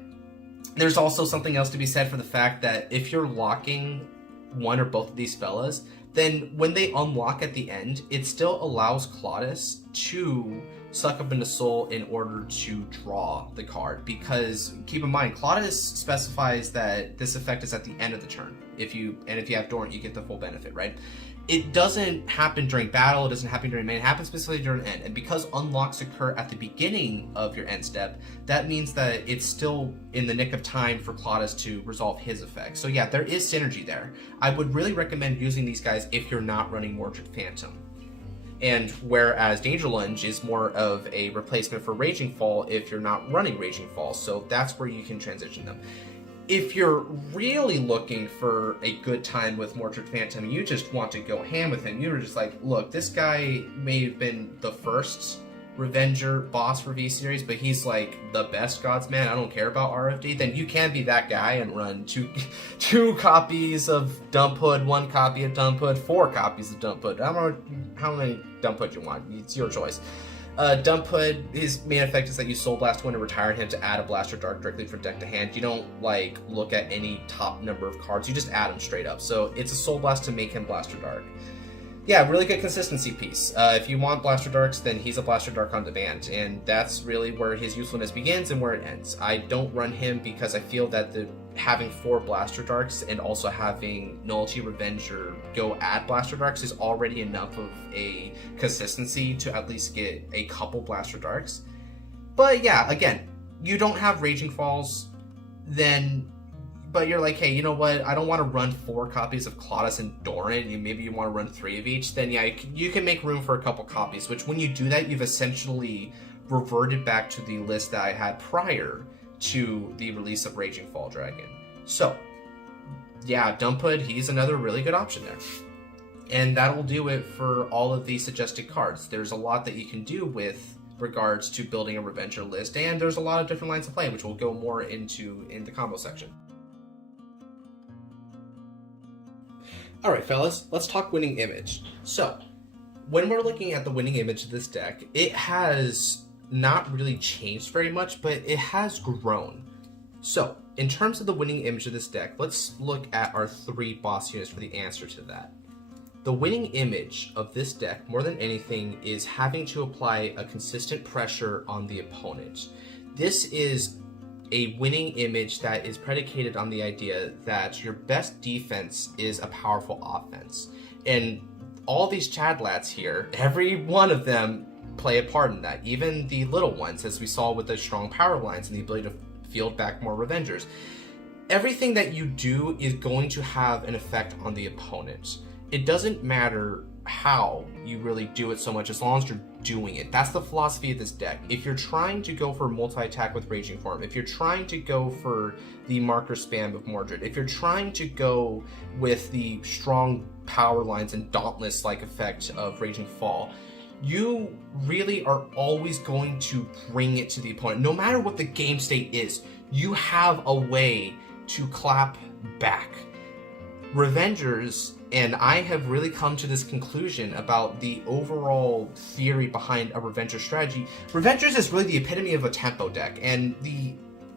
there's also something else to be said for the fact that if you're locking 1 or both of these fellas, then when they unlock at the end, it still allows Claudius to suck up into soul in order to draw the card, because keep in mind, Claudius specifies that this effect is at the end of the turn. If you have Dorant, you get the full benefit, right? it doesn't happen during battle, it doesn't happen during main, it happens specifically during end. And because unlocks occur at the beginning of your end step, that means that it's still in the nick of time for Claudius to resolve his effects. So yeah, there is synergy there. I would really recommend using these guys if you're not running Mordred Phantom. And whereas Danger Lunge is more of a replacement for Raging Fall if you're not running Raging Fall, so that's where you can transition them. If you're really looking for a good time with Mordred Phantom, you just want to go ham with him. You're just like, look, this guy may have been the first Revenger boss for V-Series, but he's like the best God's Man. I don't care about RFD. Then you can be that guy and run two copies of Dumphood, 1 copy of Dumphood, 4 copies of Dumphood. I don't know how many Dumphood you want. It's your choice. Dumphood, his main effect is that you Soul Blast one and retire him to add a Blaster Dark directly from deck to hand. You don't like look at any top number of cards, you just add them straight up. So it's a Soul Blast to make him Blaster Dark. Yeah, really good consistency piece. If you want Blaster Darks, then he's a Blaster Dark on demand, and that's really where his usefulness begins and where it ends. I don't run him because I feel that having 4 Blaster Darks and also having Nullity Revenger go add Blaster Darks is already enough of a consistency to at least get a couple Blaster Darks. But yeah, again, you don't have Raging Falls, but you're like, hey, you know what? I don't want to run 4 copies of Claudius and Doran. Maybe you want to run 3 of each. Then yeah, you can make room for a couple copies, which when you do that, you've essentially reverted back to the list that I had prior to the release of Raging Fall Dragon. So yeah, Dumphood, he's another really good option there. And that'll do it for all of the suggested cards. There's a lot that you can do with regards to building a Revenger list, and there's a lot of different lines of play, which we'll go more into in the combo section. Alright fellas, let's talk winning image. So, when we're looking at the winning image of this deck, it has not really changed very much, but it has grown. So, in terms of the winning image of this deck, let's look at our 3 boss units for the answer to that. The winning image of this deck, more than anything, is having to apply a consistent pressure on the opponent. This is a winning image that is predicated on the idea that your best defense is a powerful offense. And all these Chadlats here, every one of them play a part in that. Even the little ones, as we saw with the strong power lines and the ability to field back more Revengers. Everything that you do is going to have an effect on the opponent. It doesn't matter how you really do it so much as long as you're doing it. That's the philosophy of this deck. If you're trying to go for multi-attack with Raging Form, if you're trying to go for the marker spam of Mordred, if you're trying to go with the strong power lines and dauntless-like effect of Raging Fall, you really are always going to bring it to the opponent. No matter what the game state is, you have a way to clap back. Revengers, and I have really come to this conclusion about the overall theory behind a Revenger strategy. Revengers is really the epitome of a tempo deck, and the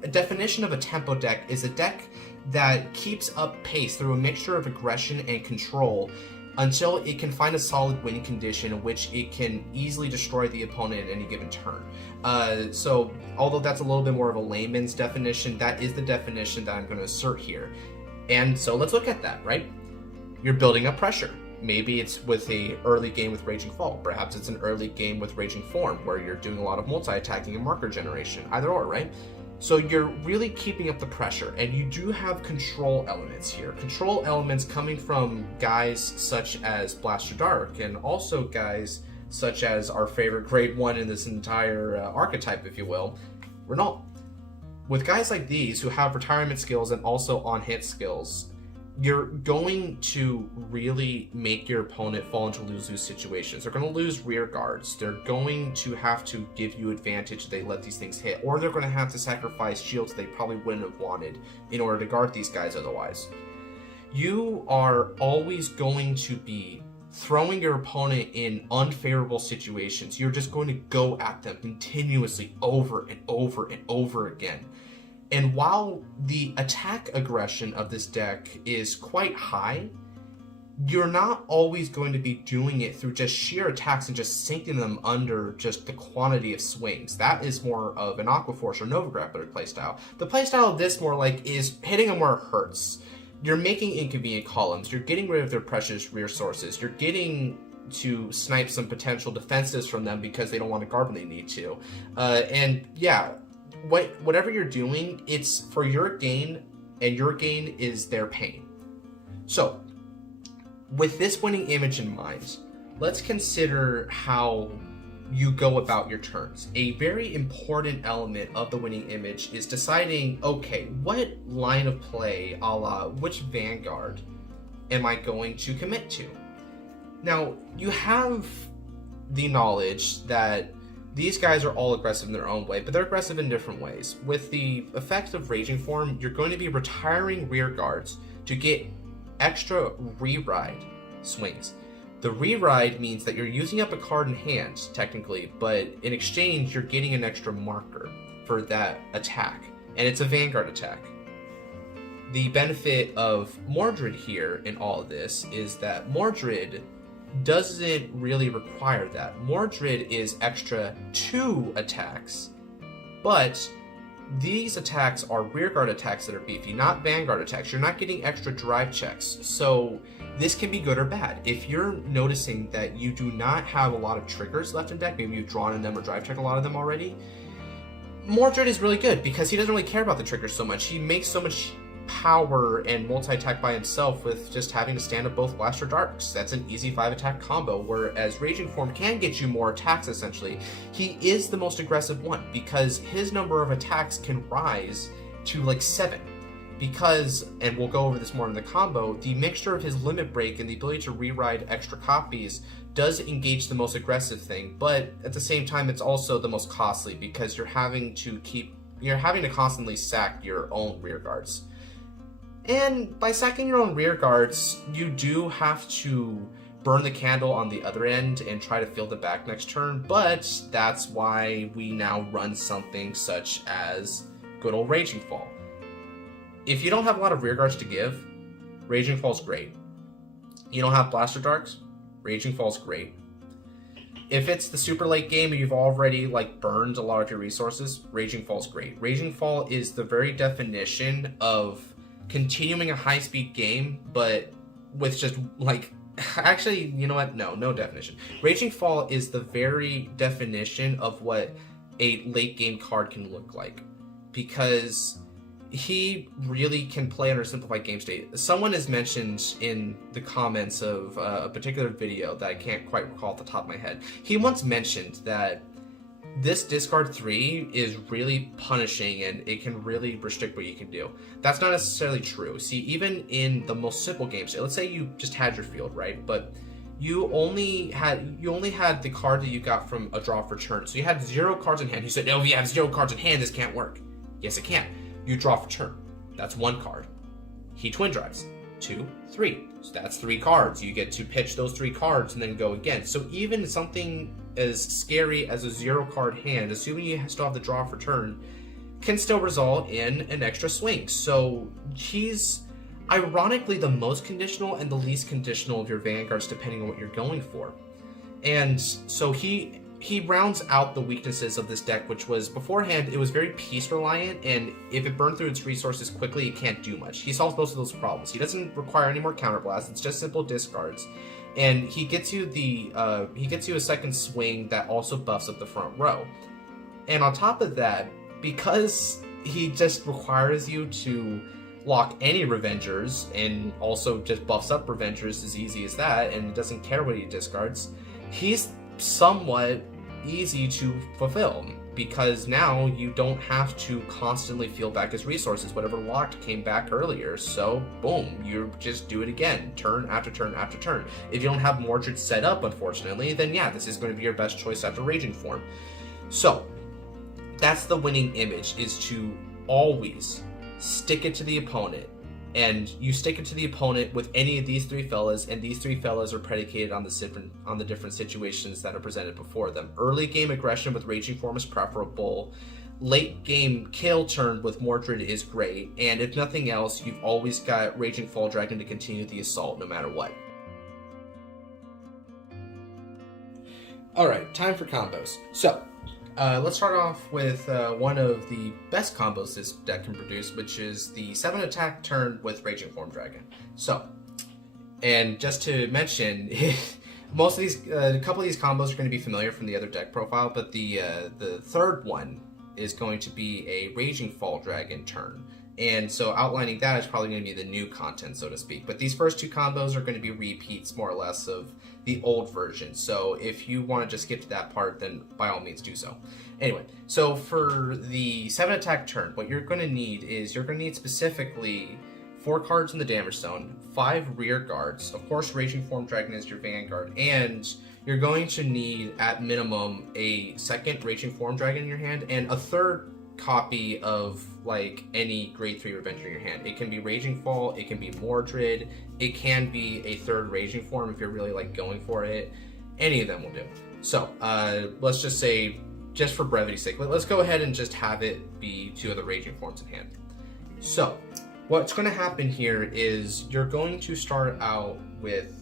definition of a tempo deck is a deck that keeps up pace through a mixture of aggression and control until it can find a solid winning condition in which it can easily destroy the opponent at any given turn. So, although that's a little bit more of a layman's definition, that is the definition that I'm going to assert here. And so let's look at that, right? You're building up pressure. Maybe it's with a early game with Raging Fall. Perhaps it's an early game with Raging Form, where you're doing a lot of multi-attacking and marker generation. Either or, right? So you're really keeping up the pressure, and you do have control elements here. Control elements coming from guys such as Blaster Dark, and also guys such as our favorite grade 1 in this entire archetype, if you will, Renault. With guys like these who have retirement skills and also on-hit skills, you're going to really make your opponent fall into lose-lose situations. They're going to lose rear guards. They're going to have to give you advantage if they let these things hit, or they're going to have to sacrifice shields they probably wouldn't have wanted in order to guard these guys otherwise. You are always going to be throwing your opponent in unfavorable situations. You're just going to go at them continuously over and over and over again. And while the attack aggression of this deck is quite high, you're not always going to be doing it through just sheer attacks and just sinking them under just the quantity of swings. That is more of an Aquaforce or Nova Grappler playstyle. The playstyle of this more like is hitting them where it hurts. you're making inconvenient columns, you're getting rid of their precious rear sources, you're getting to snipe some potential defenses from them because they don't want to guard when they need to. And yeah, whatever you're doing, it's for your gain, and your gain is their pain. So, with this winning image in mind, let's consider how you go about your turns. A very important element of the winning image is deciding, okay, what line of play, a la which vanguard, am I going to commit to? Now, you have the knowledge that these guys are all aggressive in their own way, but they're aggressive in different ways. With the effect of Raging Form, you're going to be retiring rear guards to get extra re-ride swings. The re-ride means that you're using up a card in hand, technically, but in exchange, you're getting an extra marker for that attack, and it's a Vanguard attack. The benefit of Mordred here in all of this is that Mordred doesn't really require that. Mordred is extra 2 attacks, but these attacks are rearguard attacks that are beefy, not vanguard attacks. You're not getting extra drive checks, so this can be good or bad. If you're noticing that you do not have a lot of triggers left in deck, maybe you've drawn in them or drive checked a lot of them already, Mordred is really good because he doesn't really care about the triggers so much. He makes so much power and multi-attack by himself with just having to stand up both Blaster Darks. That's an easy 5-attack combo, whereas Raging Form can get you more attacks essentially. He is the most aggressive one because his number of attacks can rise to like 7. Because, and we'll go over this more in the combo, the mixture of his Limit Break and the ability to rewrite extra copies does engage the most aggressive thing, but at the same time it's also the most costly because you're having to constantly sack your own rear guards. And by sacking your own rear guards, you do have to burn the candle on the other end and try to fill the back next turn, but that's why we now run something such as good old Raging Fall. If you don't have a lot of rear guards to give, Raging Fall's great. You don't have Blaster Darks, Raging Fall's great. If it's the super late game and you've already burned a lot of your resources, Raging Fall's great. Raging Fall is the very definition of continuing a high-speed game, but with just actually, you know what? No definition. Raging Fall is the very definition of what a late game card can look like, because he really can play under simplified game state. Someone has mentioned in the comments of a particular video that I can't quite recall off the top of my head. He once mentioned that this discard 3 is really punishing and it can really restrict what you can do. That's not necessarily true. See, even in the most simple game state, let's say you just had your field, right? But you only had the card that you got from a draw for turn. So you had 0 cards in hand. You said, "No, if you have 0 cards in hand, this can't work." Yes, it can. You draw for turn. That's 1 card. He twin drives. 2, 3. So that's 3 cards. You get to pitch those 3 cards and then go again. So even something as scary as a 0 card hand, assuming you still have the draw for turn, can still result in an extra swing. So he's ironically the most conditional and the least conditional of your vanguards depending on what you're going for. And so he rounds out the weaknesses of this deck, which was beforehand, it was very piece reliant, and if it burned through its resources quickly, it can't do much. He solves most of those problems. He doesn't require any more counterblasts, it's just simple discards. And he gets you a second swing that also buffs up the front row. And on top of that, because he just requires you to lock any Revengers and also just buffs up Revengers as easy as that, and doesn't care what he discards, he's somewhat easy to fulfill because now you don't have to constantly fill back his resources. Whatever locked came back earlier, so boom, you just do it again, turn after turn after turn. If you don't have Mordred set up, unfortunately, then yeah, this is going to be your best choice after Raging Form. So that's the winning image, is to always stick it to the opponent. And you stick it to the opponent with any of these 3 fellas, and these 3 fellas are predicated on the different situations that are presented before them. Early game aggression with Raging Form is preferable. Late game kill turn with Mordred is great, and if nothing else, you've always got Raging Fall Dragon to continue the assault no matter what. Alright, time for combos. So, Let's start off with one of the best combos this deck can produce, which is the 7 attack turn with Raging Form Dragon. So, and just to mention, most of these, a couple of these combos are going to be familiar from the other deck profile, but the third one is going to be a Raging Fall Dragon turn. And so outlining that is probably going to be the new content, so to speak. But these first two combos are going to be repeats, more or less, of the old version. So if you want to just skip to that part, then by all means do so. Anyway, so for the 7 attack turn, what you're going to need is, you're going to need specifically 4 cards in the damage zone, 5 rear guards, of course Raging Form Dragon is your vanguard, and you're going to need, at minimum, a second Raging Form Dragon in your hand, and a third copy of like any grade 3 Revenger in your hand. It can be Raging Fall, it can be Mordred, it can be a third Raging Form if you're really like going for it. Any of them will do. So let's just say, just for brevity's sake, let's go ahead and just have it be 2 of the Raging Forms in hand. So what's going to happen here is you're going to start out with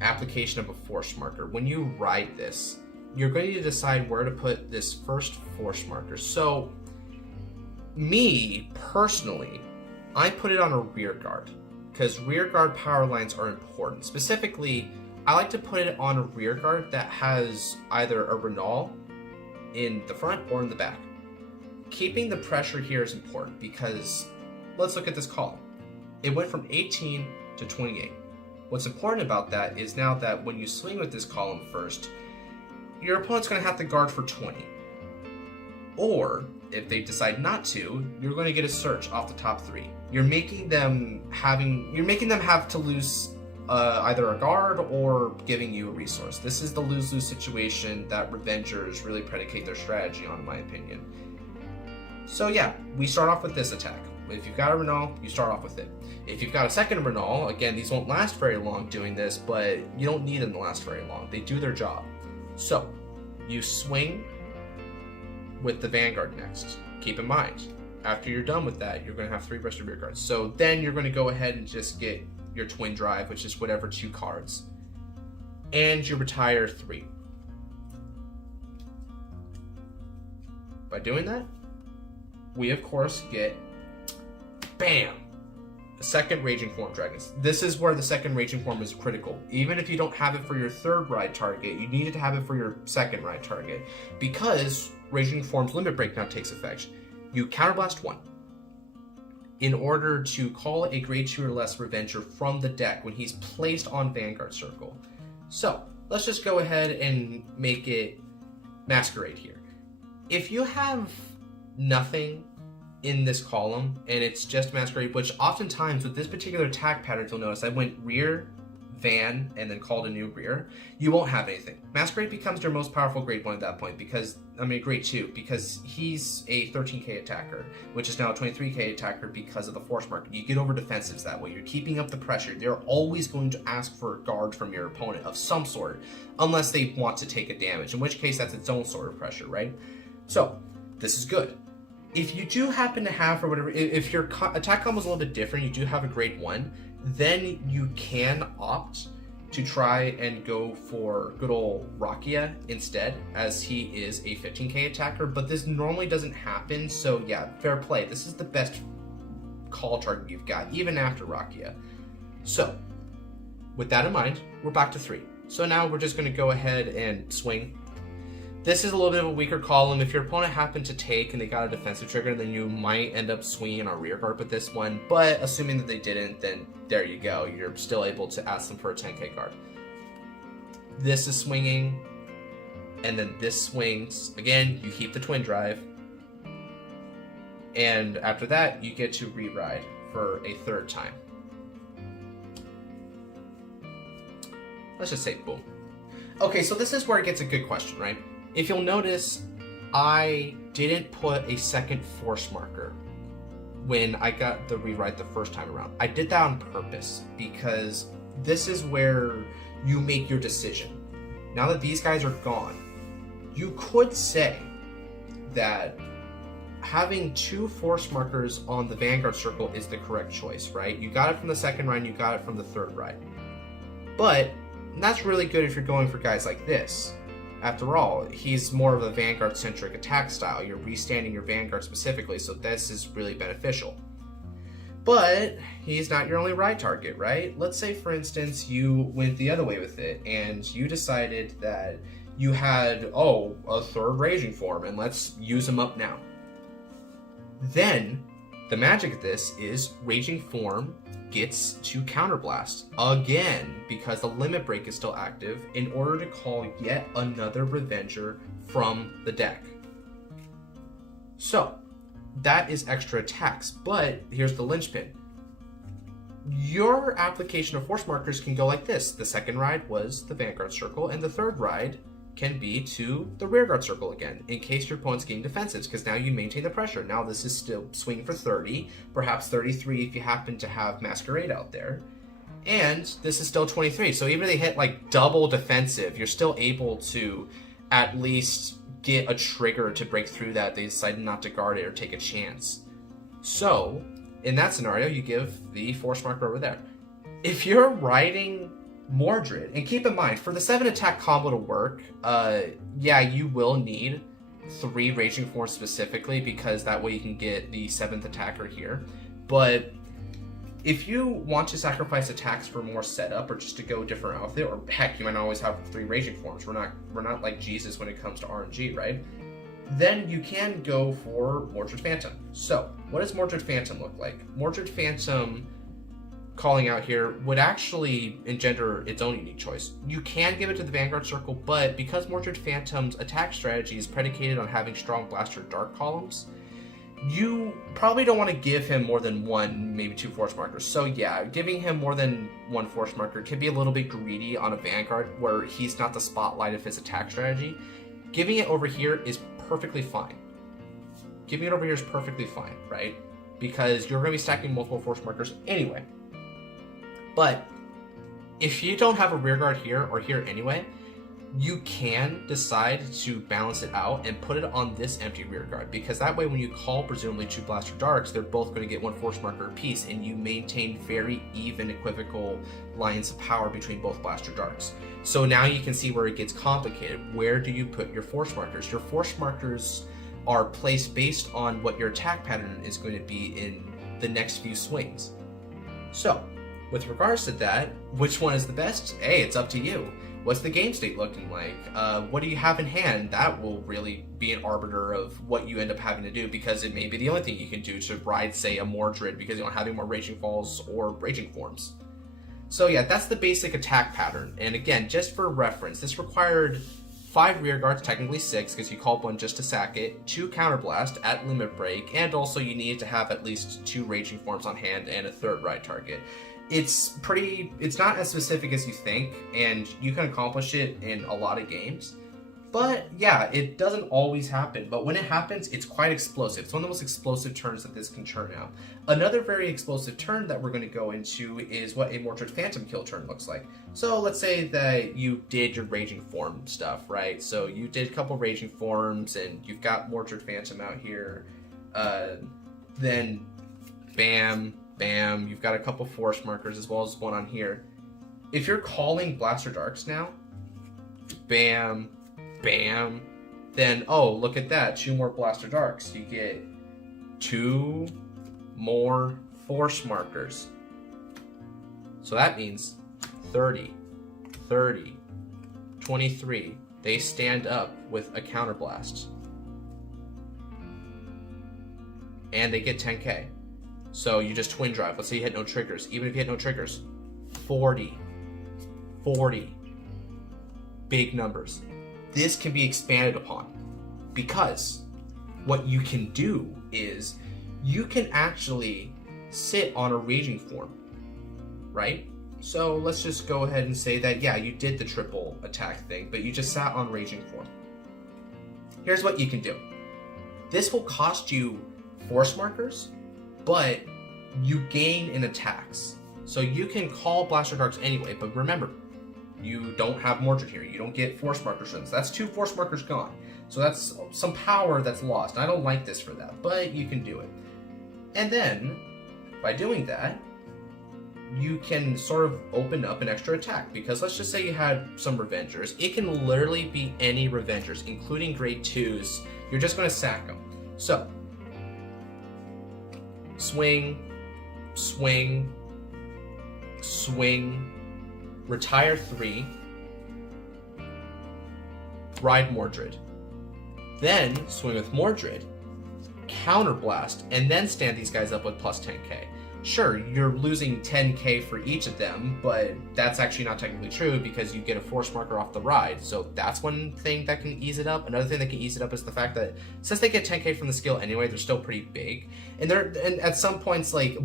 application of a force marker. When you ride this, you're going to decide where to put this first force marker. So me personally, I put it on a rear guard because rear guard power lines are important. Specifically, I like to put it on a rear guard that has either a Renal in the front or in the back. Keeping the pressure here is important because let's look at this column. It went from 18 to 28. What's important about that is now that when you swing with this column first, your opponent's going to have to guard for 20. Or, if they decide not to, you're going to get a search off the top 3. You're making them have to lose either a guard or giving you a resource. This is the lose-lose situation that Revengers really predicate their strategy on, in my opinion. So yeah, we start off with this attack. If you've got a Renal, you start off with it. If you've got a second Renal, again, these won't last very long doing this, but you don't need them to last very long. They do their job. So, you swing with the Vanguard next. Keep in mind, after you're done with that, you're going to have 3 rested rear guards. So then you're going to go ahead and just get your Twin Drive, which is whatever 2 cards. And you retire 3. By doing that, we of course get, bam, a second Raging Form Dragons. This is where the second Raging Form is critical. Even if you don't have it for your third ride target, you needed to have it for your second ride target. Because Raging Form's Limit Break now takes effect, you counterblast 1 in order to call a grade 2 or less Revenger from the deck when he's placed on Vanguard Circle. So, let's just go ahead and make it Masquerade here. If you have nothing in this column and it's just Masquerade, which oftentimes with this particular attack pattern, you'll notice I went rear, van, and then called a new rear, you won't have anything. Masquerade becomes your most powerful grade 1 at that point because, grade 2, because he's a 13k attacker, which is now a 23k attacker because of the force mark. You get over defensives that way. You're keeping up the pressure. They're always going to ask for a guard from your opponent of some sort, unless they want to take a damage, in which case that's its own sort of pressure, right? So, this is good. If you do happen to have, or whatever, if your attack combo is a little bit different, you do have a grade 1, then you can opt to try and go for good old Rakia instead, as he is a 15k attacker, but this normally doesn't happen, so yeah, fair play. This is the best call target you've got, even after Rakia. So, with that in mind, we're back to 3. So now we're just going to go ahead and swing. This is a little bit of a weaker column. If your opponent happened to take and they got a defensive trigger, then you might end up swinging on rear guard with this one. But assuming that they didn't, then there you go. You're still able to ask them for a 10k guard. This is swinging, and then this swings. Again, you keep the Twin Drive. And after that, you get to re-ride for a 3rd time. Let's just say boom. Okay, so this is where it gets a good question, right? If you'll notice, I didn't put a second force marker when I got the rewrite the first time around. I did that on purpose because this is where you make your decision. Now that these guys are gone, you could say that having 2 force markers on the Vanguard Circle is the correct choice, right? You got it from the 2nd ride, you got it from the 3rd ride. But that's really good if you're going for guys like this. After all, he's more of a Vanguard-centric attack style. You're restanding your Vanguard specifically, so this is really beneficial. But he's not your only ride target, right? Let's say, for instance, you went the other way with it, and you decided that you had, a third Raging Form, and let's use him up now. Then, the magic of this is Raging Form gets to Counterblast again, because the Limit Break is still active, in order to call yet another Revenger from the deck. So, that is extra attacks, but here's the linchpin. Your application of force markers can go like this. The second ride was the Vanguard Circle, and the third ride can be to the Rearguard Circle again, in case your opponent's getting defensives, because now you maintain the pressure. Now this is still swing for 30, perhaps 33 if you happen to have Masquerade out there. And this is still 23, so even if they hit like double defensive, you're still able to at least get a trigger to break through that. They decide not to guard it or take a chance. So, in that scenario, you give the force marker over there. If you're riding Mordred, and keep in mind, for the 7 attack combo to work, you will need 3 Raging Forms specifically, because that way you can get the 7th attacker here. But if you want to sacrifice attacks for more setup, or just to go different outfit, or heck, you might not always have 3 Raging Forms. We're not like Jesus when it comes to RNG, right? Then you can go for Mordred Phantom. So, what does Mordred Phantom look like? Mordred Phantom, calling out here, would actually engender its own unique choice. You can give it to the Vanguard Circle, but because Mordred Phantom's attack strategy is predicated on having strong Blaster Dark columns, you probably don't want to give him more than 1, maybe 2 force markers. So yeah, giving him more than 1 force marker can be a little bit greedy on a Vanguard where he's not the spotlight of his attack strategy. Giving it over here is perfectly fine. Giving it over here is perfectly fine, right? Because you're going to be stacking multiple force markers anyway. But if you don't have a rearguard here or here anyway, you can decide to balance it out and put it on this empty rearguard, because that way when you call presumably 2 Blaster Darks, they're both going to get 1 force marker apiece, and you maintain very even equivocal lines of power between both Blaster Darks. So now you can see where it gets complicated. Where do you put your force markers? Your force markers are placed based on what your attack pattern is going to be in the next few swings. So, with regards to that, which one is the best? Hey, it's up to you. What's the game state looking like? What do you have in hand? That will really be an arbiter of what you end up having to do, because it may be the only thing you can do to ride, say, a Mordred, because you don't have any more Raging Falls or Raging Forms. So yeah, that's the basic attack pattern. And again, just for reference, this required 5 rear guards, technically 6, because you called 1 just to sack it, 2 counterblast at limit break, and also you needed to have at least 2 Raging Forms on hand and a 3rd ride target. It's not as specific as you think, and you can accomplish it in a lot of games. But yeah, it doesn't always happen, but when it happens, it's quite explosive. It's one of the most explosive turns that this can turn out. Another very explosive turn that we're going to go into is what a Mordred Phantom kill turn looks like. So let's say that you did your Raging Form stuff, right? So you did a couple Raging Forms, and you've got Mordred Phantom out here. Then, bam, bam, you've got a couple force markers as well as one on here. If you're calling Blaster Darks now, bam, bam, then, oh, look at that, 2 more Blaster Darks. You get 2 more force markers. So that means 30, 30, 23. They stand up with a counterblast. And they get 10k. So you just twin drive. Let's say you hit no triggers. Even if you hit no triggers, 40, 40. Big numbers. This can be expanded upon, because what you can do is you can actually sit on a Raging Form, right? So let's just go ahead and say that, yeah, you did the triple attack thing, but you just sat on Raging Form. Here's what you can do. This will cost you force markers, but you gain in attacks. So you can call Blaster Darks anyway, but remember, you don't have Mordred here. You don't get force markers. That's 2 force markers gone. So that's some power that's lost. I don't like this for that, but you can do it. And then, by doing that, you can sort of open up an extra attack, because let's just say you had some Revengers. It can literally be any Revengers, including grade 2s. You're just going to sack them. So, swing, swing, swing, retire 3, ride Mordred. Then swing with Mordred, counterblast, and then stand these guys up with plus 10k. Sure, you're losing 10k for each of them, but that's actually not technically true because you get a force marker off the ride. So that's one thing that can ease it up. Another thing that can ease it up is the fact that since they get 10k from the skill anyway, they're still pretty big. And at some points, like,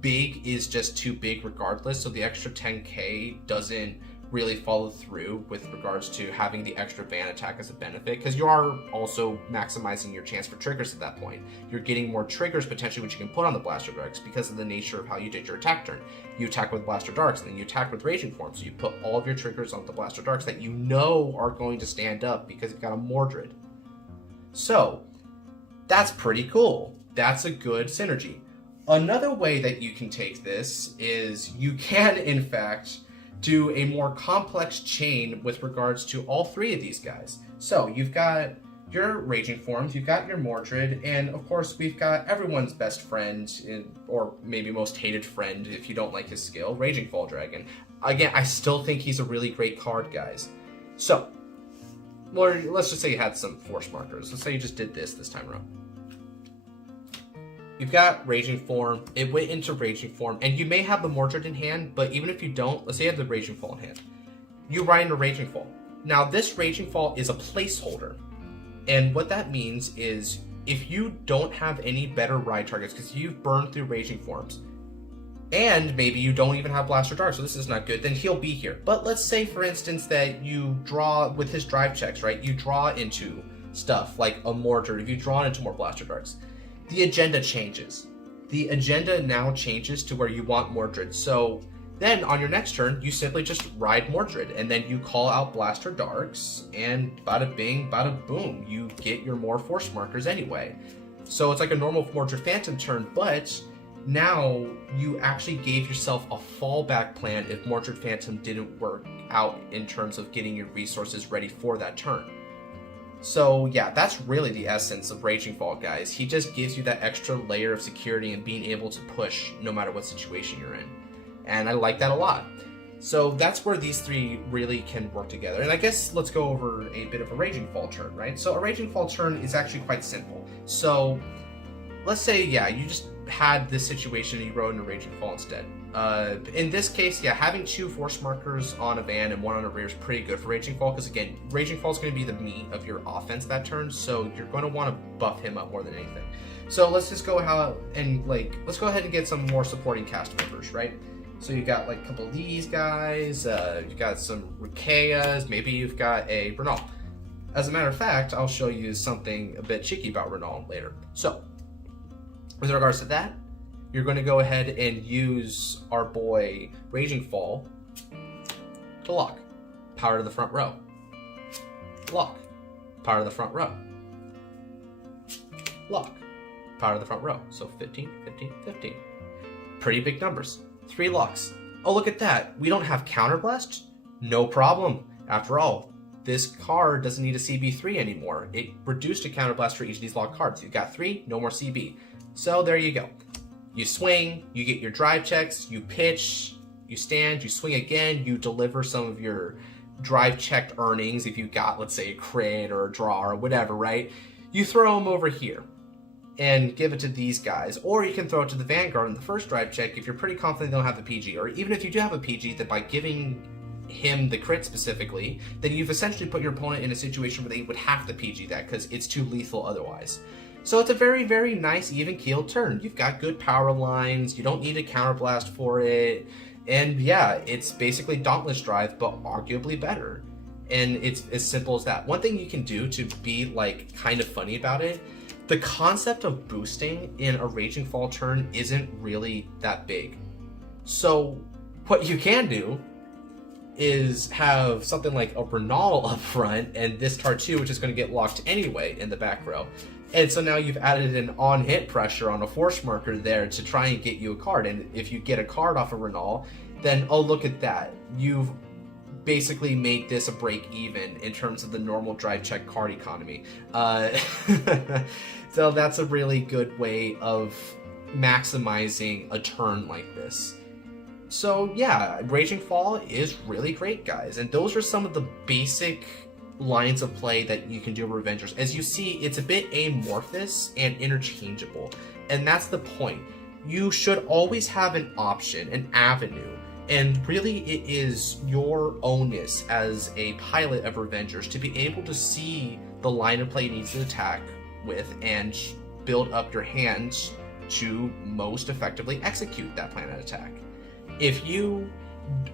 big is just too big regardless, so the extra 10k doesn't really follow through with regards to having the extra ban attack as a benefit, because you are also maximizing your chance for triggers at that point. You're getting more triggers potentially which you can put on the Blaster Darks because of the nature of how you did your attack turn. You attack with Blaster Darks, and then you attack with Raging Form, so you put all of your triggers on the Blaster Darks that you know are going to stand up because you've got a Mordred. So, that's pretty cool. That's a good synergy. Another way that you can take this is you can, in fact, do a more complex chain with regards to all 3 of these guys. So you've got your Raging Forms, you've got your Mordred, and of course we've got everyone's best friend, or maybe most hated friend if you don't like his skill, Raging Fall Dragon. Again, I still think he's a really great card, guys. So, well, let's just say you had some force markers. Let's say you just did this time around. You've got Raging Form, it went into Raging Form, and you may have the Mordred in hand, but even if you don't, let's say you have the Raging Fall in hand. You ride into Raging Fall. Now, this Raging Fall is a placeholder, and what that means is if you don't have any better ride targets, because you've burned through Raging Forms, and maybe you don't even have Blaster Dark, so this is not good, then he'll be here. But let's say, for instance, that you draw, with his drive checks, right, you draw into stuff like a Mordred, if you draw into more Blaster Darks. The agenda changes. The agenda now changes to where you want Mordred. So then on your next turn, you simply just ride Mordred, and then you call out Blaster Darks, and bada bing, bada boom, you get your more force markers anyway. So it's like a normal Mordred Phantom turn, but now you actually gave yourself a fallback plan if Mordred Phantom didn't work out in terms of getting your resources ready for that turn. So yeah, that's really the essence of Raging Fall, guys. He just gives you that extra layer of security and being able to push no matter what situation you're in. And I like that a lot. So that's where these 3 really can work together. And I guess let's go over a bit of a Raging Fall turn, right? So a Raging Fall turn is actually quite simple. So let's say, yeah, you just had this situation and you rode in a Raging Fall instead. In this case, yeah, having 2 force markers on a van and 1 on a rear is pretty good for Raging Fall, because again, Raging Fall is going to be the meat of your offense that turn, so you're going to want to buff him up more than anything. So let's just go ahead and get some more supporting cast members, right? So you got like a couple of these guys, you've got some Rukeyas, maybe you've got a Renal. As a matter of fact, I'll show you something a bit cheeky about Renal later. So, with regards to that, you're going to go ahead and use our boy Raging Fall to lock. Power to the front row. Lock. Power to the front row. Lock. Power to the front row. So 15, 15, 15. Pretty big numbers. 3 locks. Oh, look at that. We don't have Counterblast? No problem. After all, this card doesn't need a CB3 anymore. It reduced a Counterblast for each of these locked cards. You've got 3, no more CB. So there you go. You swing, you get your drive checks, you pitch, you stand, you swing again, you deliver some of your drive checked earnings if you got, let's say, a crit or a draw or whatever, right? You throw them over here and give it to these guys, or you can throw it to the Vanguard in the first drive check if you're pretty confident they don't have the PG, or even if you do have a PG, that by giving him the crit specifically, then you've essentially put your opponent in a situation where they would have to PG that because it's too lethal otherwise. So it's a very, very nice even-keeled turn. You've got good power lines, you don't need a counterblast for it, and yeah, it's basically Dauntless Drive, but arguably better. And it's as simple as that. One thing you can do to be, like, kind of funny about it, the concept of boosting in a Raging Fall turn isn't really that big. So what you can do is have something like a Renal up front and this Tar2, which is going to get locked anyway in the back row. And so now you've added an on-hit pressure on a force marker there to try and get you a card. And if you get a card off of Renal, then, oh, look at that. You've basically made this a break even in terms of the normal drive check card economy. So that's a really good way of maximizing a turn like this. So yeah, Raging Fall is really great, guys. And those are some of the basic lines of play that you can do with Revengers. As you see, it's a bit amorphous and interchangeable. And that's the point. You should always have an option, an avenue. And really, it is your onus as a pilot of Revengers to be able to see the line of play you need to attack with and build up your hands to most effectively execute that plan of attack. If you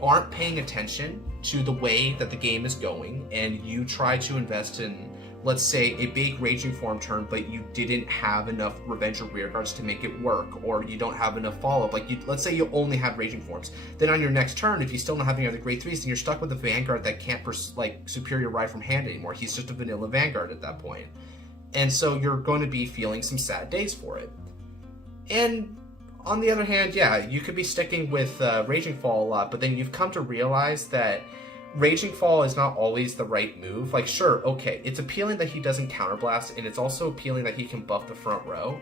aren't paying attention to the way that the game is going and you try to invest in, let's say, a big Raging Form turn, but you didn't have enough Revenger rearguards to make it work, or you don't have enough follow-up, like let's say you only have Raging Forms, then on your next turn, if you still don't have any other grade 3s, then you're stuck with a Vanguard that can't Superior Ride from hand anymore. He's just a vanilla Vanguard at that point. And so you're going to be feeling some sad days for it. And on the other hand, yeah, you could be sticking with Raging Fall a lot, but then you've come to realize that Raging Fall is not always the right move. Like, sure, okay, it's appealing that he doesn't counterblast, and it's also appealing that he can buff the front row,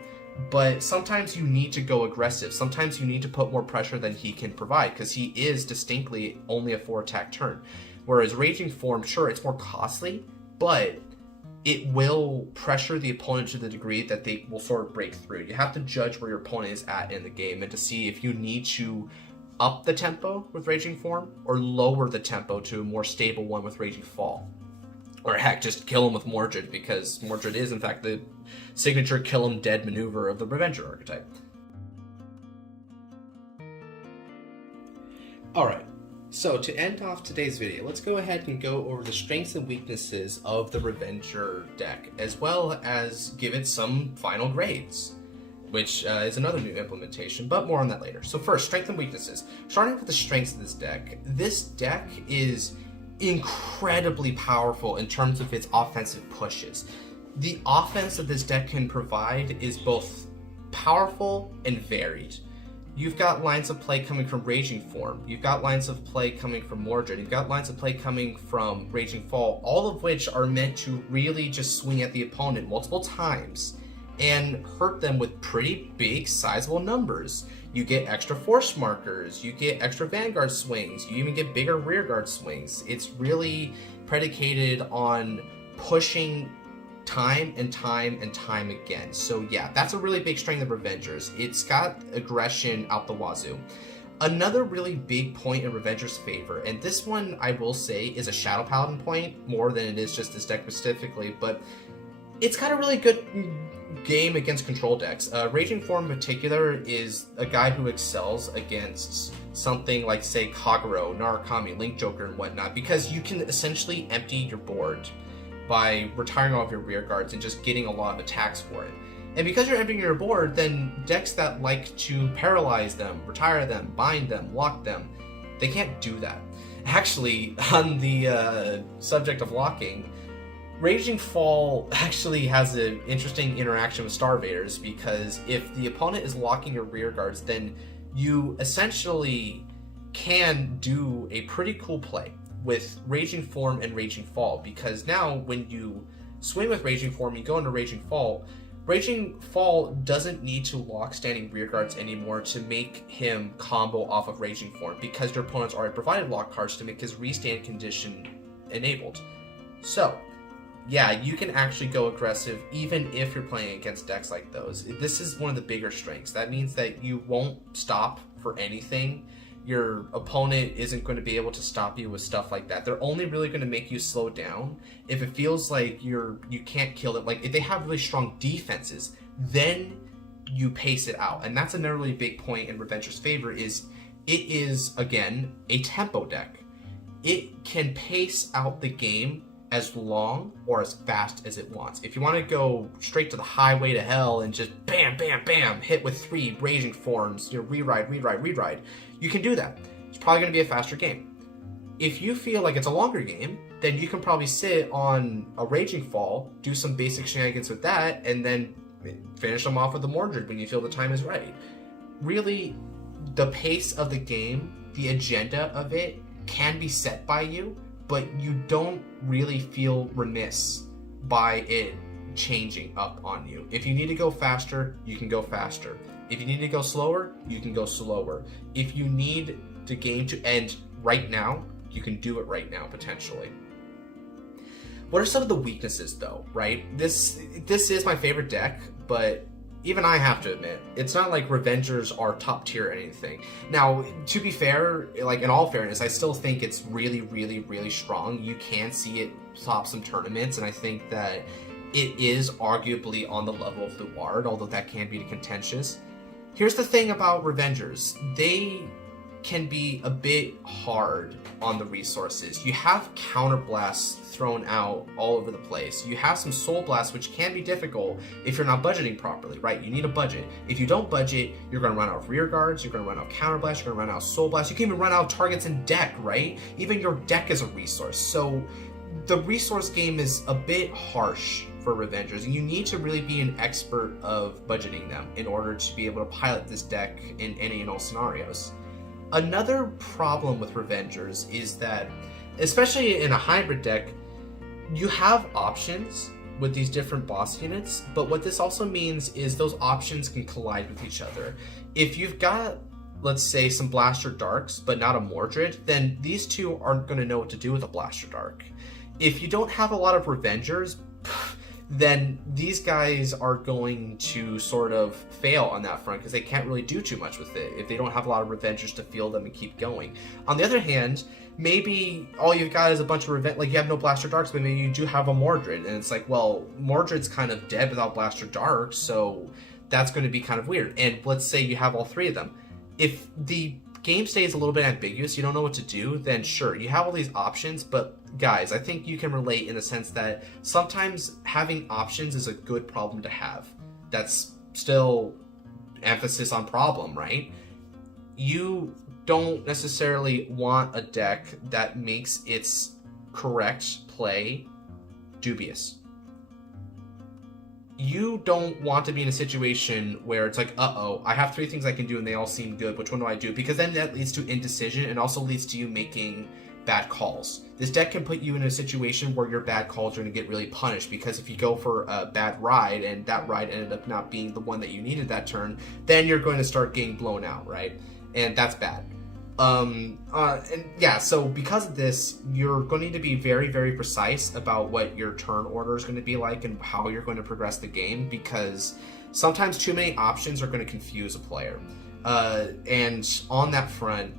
but sometimes you need to go aggressive. Sometimes you need to put more pressure than he can provide, because he is distinctly only a 4-attack turn. Whereas Raging Form, sure, it's more costly, but it will pressure the opponent to the degree that they will sort of break through. You have to judge where your opponent is at in the game and to see if you need to up the tempo with Raging Form or lower the tempo to a more stable one with Raging Fall. Or heck, just kill him with Mordred, because Mordred is in fact the signature kill him dead maneuver of the Revenger archetype. Alright, so to end off today's video, let's go ahead and go over the strengths and weaknesses of the Revenger deck, as well as give it some final grades, which is another new implementation, but more on that later. So first, strengths and weaknesses. Starting with the strengths of this deck is incredibly powerful in terms of its offensive pushes. The offense that this deck can provide is both powerful and varied. You've got lines of play coming from Raging Form, you've got lines of play coming from Mordred, you've got lines of play coming from Raging Fall, all of which are meant to really just swing at the opponent multiple times and hurt them with pretty big, sizable numbers. You get extra force markers, you get extra Vanguard swings, you even get bigger rearguard swings. It's really predicated on pushing time and time and time again. So yeah, that's a really big strength of Revengers. It's got aggression out the wazoo. Another really big point in Revenger's favor, and this one I will say is a Shadow Paladin point more than it is just this deck specifically, but it's got a really good game against control decks. Raging Form in particular is a guy who excels against something like, say, Kagero, Narukami, Link Joker, and whatnot, because you can essentially empty your board by retiring all of your rear guards and just getting a lot of attacks for it. And because you're emptying your board, then decks that like to paralyze them, retire them, bind them, lock them, they can't do that. Actually, on the subject of locking, Raging Fall actually has an interesting interaction with Starvaders, because if the opponent is locking your rear guards, then you essentially can do a pretty cool play with Raging Form and Raging Fall, because now when you swing with Raging Form, you go into Raging Fall doesn't need to lock standing rear guards anymore to make him combo off of Raging Form, because your opponent's already provided lock cards to make his restand condition enabled. So yeah, you can actually go aggressive even if you're playing against decks like those. This is one of the bigger strengths. That means that you won't stop for anything. Your opponent isn't going to be able to stop you with stuff like that. They're only really going to make you slow down if it feels like you can't kill them. Like, if they have really strong defenses, then you pace it out. And that's another really big point in Revenger's favor, is it is, again, a tempo deck. It can pace out the game as long or as fast as it wants. If you want to go straight to the highway to hell and just bam, bam, bam, hit with 3 Raging Forms, reride, you can do that. It's probably going to be a faster game. If you feel like it's a longer game, then you can probably sit on a Raging Fall, do some basic shenanigans with that, and then finish them off with a Mordred when you feel the time is right. Really, the pace of the game, the agenda of it, can be set by you, but you don't really feel remiss by it changing up on you. If you need to go faster, you can go faster. If you need to go slower, you can go slower. If you need the game to end right now, you can do it right now, potentially. What are some of the weaknesses, though, right? This is my favorite deck, but even I have to admit, it's not like Revengers are top tier or anything. Now, to be fair, like in all fairness, I still think it's really, really, really strong. You can see it top some tournaments, and I think that it is arguably on the level of Luard, although that can be contentious. Here's the thing about Revengers. They can be a bit hard on the resources. You have counterblasts thrown out all over the place. You have some soul blasts, which can be difficult if you're not budgeting properly, right? You need a budget. If you don't budget, you're going to run out of rear guards, you're going to run out of counterblasts, you're going to run out of soul blasts. You can even run out of targets in deck, right? Even your deck is a resource. So the resource game is a bit harsh for Revengers, and you need to really be an expert of budgeting them in order to be able to pilot this deck in any and all scenarios. Another problem with Revengers is that, especially in a hybrid deck, you have options with these different boss units, but what this also means is those options can collide with each other. If you've got, let's say, some Blaster Darks, but not a Mordred, then these two aren't going to know what to do with a Blaster Dark. If you don't have a lot of Revengers, then these guys are going to sort of fail on that front because they can't really do too much with it if they don't have a lot of Revengers to field them and keep going. On the other hand, maybe all you've got is a bunch of like you have no Blaster Darks, but maybe you do have a Mordred, and it's like, well, Mordred's kind of dead without Blaster Darks, so that's going to be kind of weird. And let's say you have all three of them. If the game stays a little bit ambiguous, you don't know what to do, then sure, you have all these options, but guys, I think you can relate in the sense that sometimes having options is a good problem to have. That's still emphasis on problem, right? You don't necessarily want a deck that makes its correct play dubious. You don't want to be in a situation where it's like, uh-oh, I have three things I can do and they all seem good. Which one do I do? Because then that leads to indecision and also leads to you making bad calls. This deck can put you in a situation where your bad calls are going to get really punished, because if you go for a bad ride and that ride ended up not being the one that you needed that turn, then you're going to start getting blown out, right? And that's bad. And yeah, so because of this, you're going to need to be very, very precise about what your turn order is going to be like and how you're going to progress the game, because sometimes too many options are going to confuse a player. And on that front,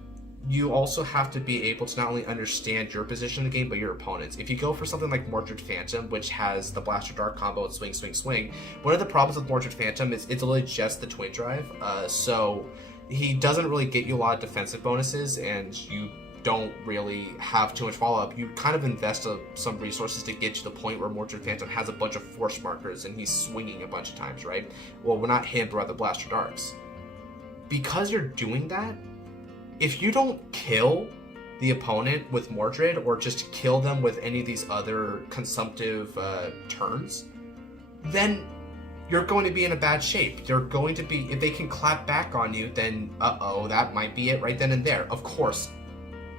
you also have to be able to not only understand your position in the game, but your opponent's. If you go for something like Mordred Phantom, which has the Blaster Dark combo with swing, swing, swing, one of the problems with Mordred Phantom is it's really just the Twin Drive. So he doesn't really get you a lot of defensive bonuses, and you don't really have too much follow-up. You kind of invest some resources to get to the point where Mordred Phantom has a bunch of force markers and he's swinging a bunch of times, right? Well, not him, but rather Blaster Darks. Because you're doing that, if you don't kill the opponent with Mordred, or just kill them with any of these other consumptive turns, then you're going to be in a bad shape. They're going to be, if they can clap back on you, then uh-oh, that might be it right then and there. Of course,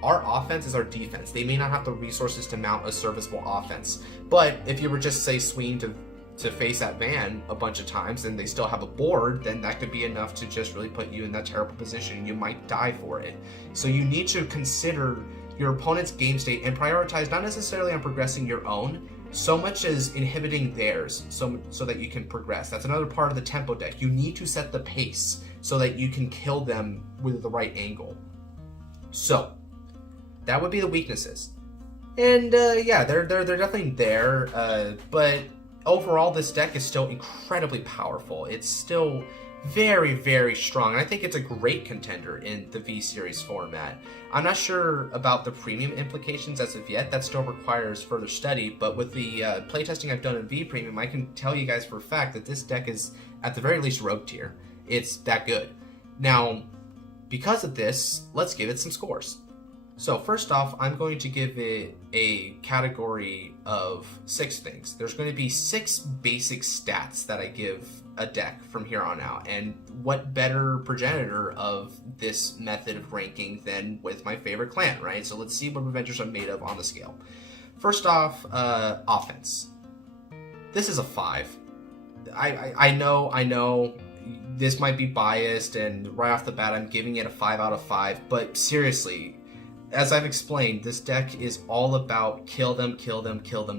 our offense is our defense. They may not have the resources to mount a serviceable offense, but if you were just, say, swinging to face that van a bunch of times and they still have a board, then that could be enough to just really put you in that terrible position. You might die for it. So you need to consider your opponent's game state and prioritize not necessarily on progressing your own, so much as inhibiting theirs, so that you can progress. That's another part of the tempo deck. You need to set the pace so that you can kill them with the right angle. So that would be the weaknesses. And yeah, they're definitely there, but overall, this deck is still incredibly powerful. It's still very, very strong. And I think it's a great contender in the V-Series format. I'm not sure about the premium implications as of yet. That still requires further study. But with the playtesting I've done in V-Premium, I can tell you guys for a fact that this deck is, at the very least, rogue tier. It's that good. Now, because of this, let's give it some scores. So first off, I'm going to give it a category of 6 things. There's going to be 6 basic stats that I give a deck from here on out. And what better progenitor of this method of ranking than with my favorite clan, right? So let's see what Revengers are made of on the scale. First off, offense. This is a 5. I know this might be biased, and right off the bat I'm giving it a 5 out of 5, but seriously, as I've explained, this deck is all about kill them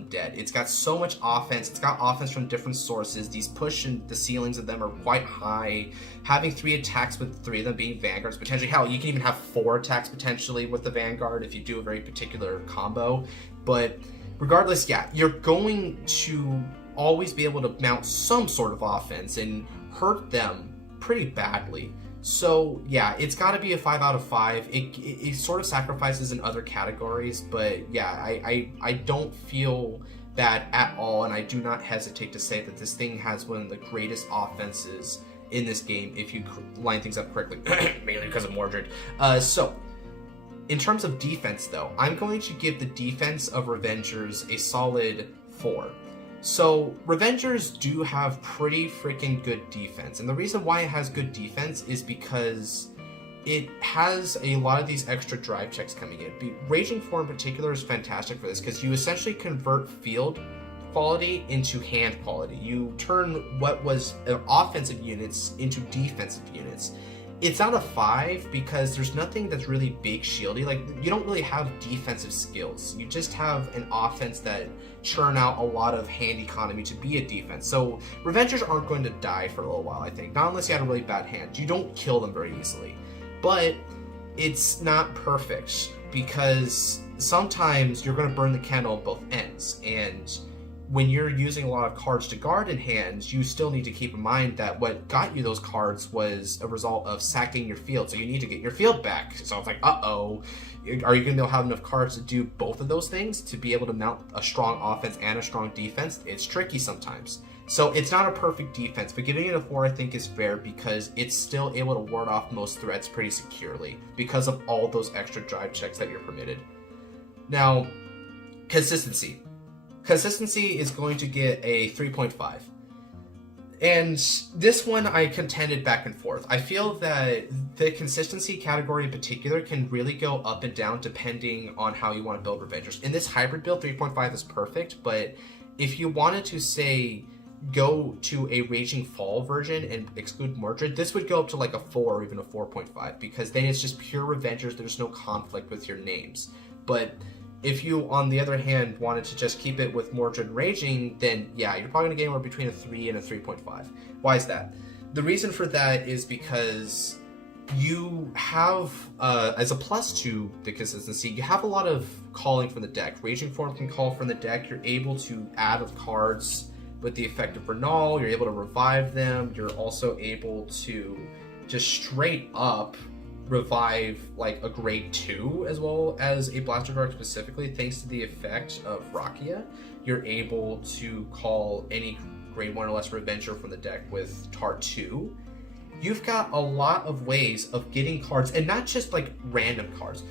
dead. It's got so much offense. It's got offense from different sources. These push and the ceilings of them are quite high. Having 3 attacks with 3 of them being Vanguards, potentially, hell, you can even have 4 attacks potentially with the Vanguard if you do a very particular combo. But regardless, yeah, you're going to always be able to mount some sort of offense and hurt them pretty badly. So yeah, it's got to be a 5 out of 5. It sort of sacrifices in other categories, but yeah, I don't feel bad at all, and I do not hesitate to say that this thing has one of the greatest offenses in this game if you line things up correctly, mainly because of Mordred. So in terms of defense though, I'm going to give the defense of Revengers a solid 4. So, Revengers do have pretty freaking good defense, and the reason why it has good defense is because it has a lot of these extra drive checks coming in. Raging 4 in particular is fantastic for this, because you essentially convert field quality into hand quality. You turn what was offensive units into defensive units. It's out of 5 because there's nothing that's really big shieldy. Like, you don't really have defensive skills. You just have an offense that churn out a lot of hand economy to be a defense. So Revengers aren't going to die for a little while, I think. Not unless you had a really bad hand. You don't kill them very easily. But it's not perfect because sometimes you're going to burn the candle on both ends. And when you're using a lot of cards to guard in hand, you still need to keep in mind that what got you those cards was a result of sacking your field. So you need to get your field back. So it's like, uh-oh, are you going to have enough cards to do both of those things? To be able to mount a strong offense and a strong defense? It's tricky sometimes. So it's not a perfect defense, but giving it a 4 I think is fair because it's still able to ward off most threats pretty securely because of all those extra drive checks that you're permitted. Now, consistency. Consistency is going to get a 3.5. And this one I contended back and forth. I feel that the consistency category in particular can really go up and down depending on how you want to build Revengers. In this hybrid build, 3.5 is perfect, but if you wanted to, say, go to a Raging Fall version and exclude Mordred, this would go up to like a 4 or even a 4.5 because then it's just pure Revengers. There's no conflict with your names. But if you, on the other hand, wanted to just keep it with Mordred Raging, then yeah, you're probably going to get anywhere between a 3 and a 3.5. Why is that? The reason for that is because you have, as a plus to the consistency, you have a lot of calling from the deck. Raging Form can call from the deck. You're able to add cards with the effect of Renal. You're able to revive them. You're also able to just straight up revive like a grade 2 as well as a Blaster Guard specifically. Thanks to the effect of Rakia, you're able to call any grade 1 or less Revenger from the deck with Tar 2. You've got a lot of ways of getting cards, and not just like random cards.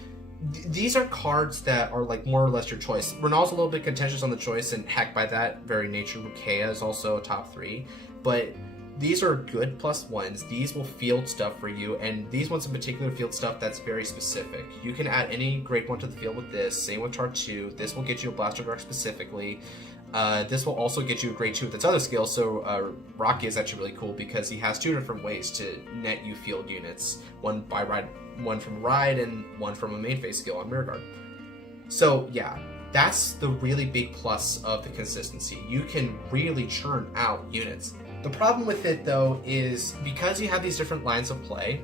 These are cards that are like more or less your choice. Renal's a little bit contentious on the choice, and heck, by that very nature, Rukia is also a top 3, but these are good +1s. These will field stuff for you, and these ones in particular field stuff that's very specific. You can add any grade 1 to the field with this, same with Tar 2. This will get you a Blaster Guard specifically. This will also get you a grade 2 with its other skill, so Rocky is actually really cool because he has 2 different ways to net you field units. One by ride, one from ride, and one from a main phase skill on Rearguard. So yeah, that's the really big plus of the consistency. You can really churn out units. The problem with it, though, is because you have these different lines of play,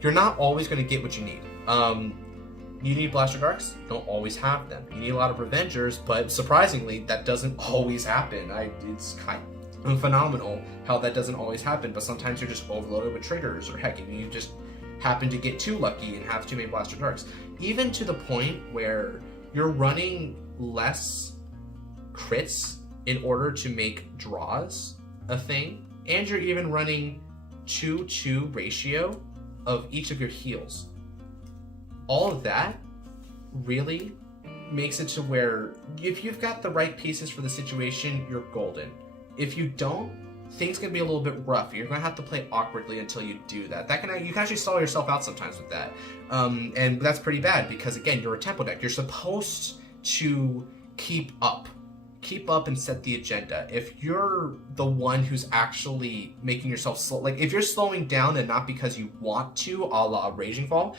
you're not always going to get what you need. You need Blaster Guards, you don't always have them. You need a lot of Revengers, but surprisingly, that doesn't always happen. It's kind of phenomenal how that doesn't always happen, but sometimes you're just overloaded with triggers, or heck, you just happen to get too lucky and have too many Blaster Guards. Even to the point where you're running less crits in order to make draws a thing, and you're even running 2-2 ratio of each of your heals. All of that really makes it to where if you've got the right pieces for the situation, you're golden. If you don't, things can be a little bit rough. You're going to have to play awkwardly until you do that. You can actually stall yourself out sometimes with that. And that's pretty bad because, again, you're a tempo deck. You're supposed to keep up and set the agenda. If you're the one who's actually making yourself slow, like if you're slowing down and not because you want to, a la Raging Fall,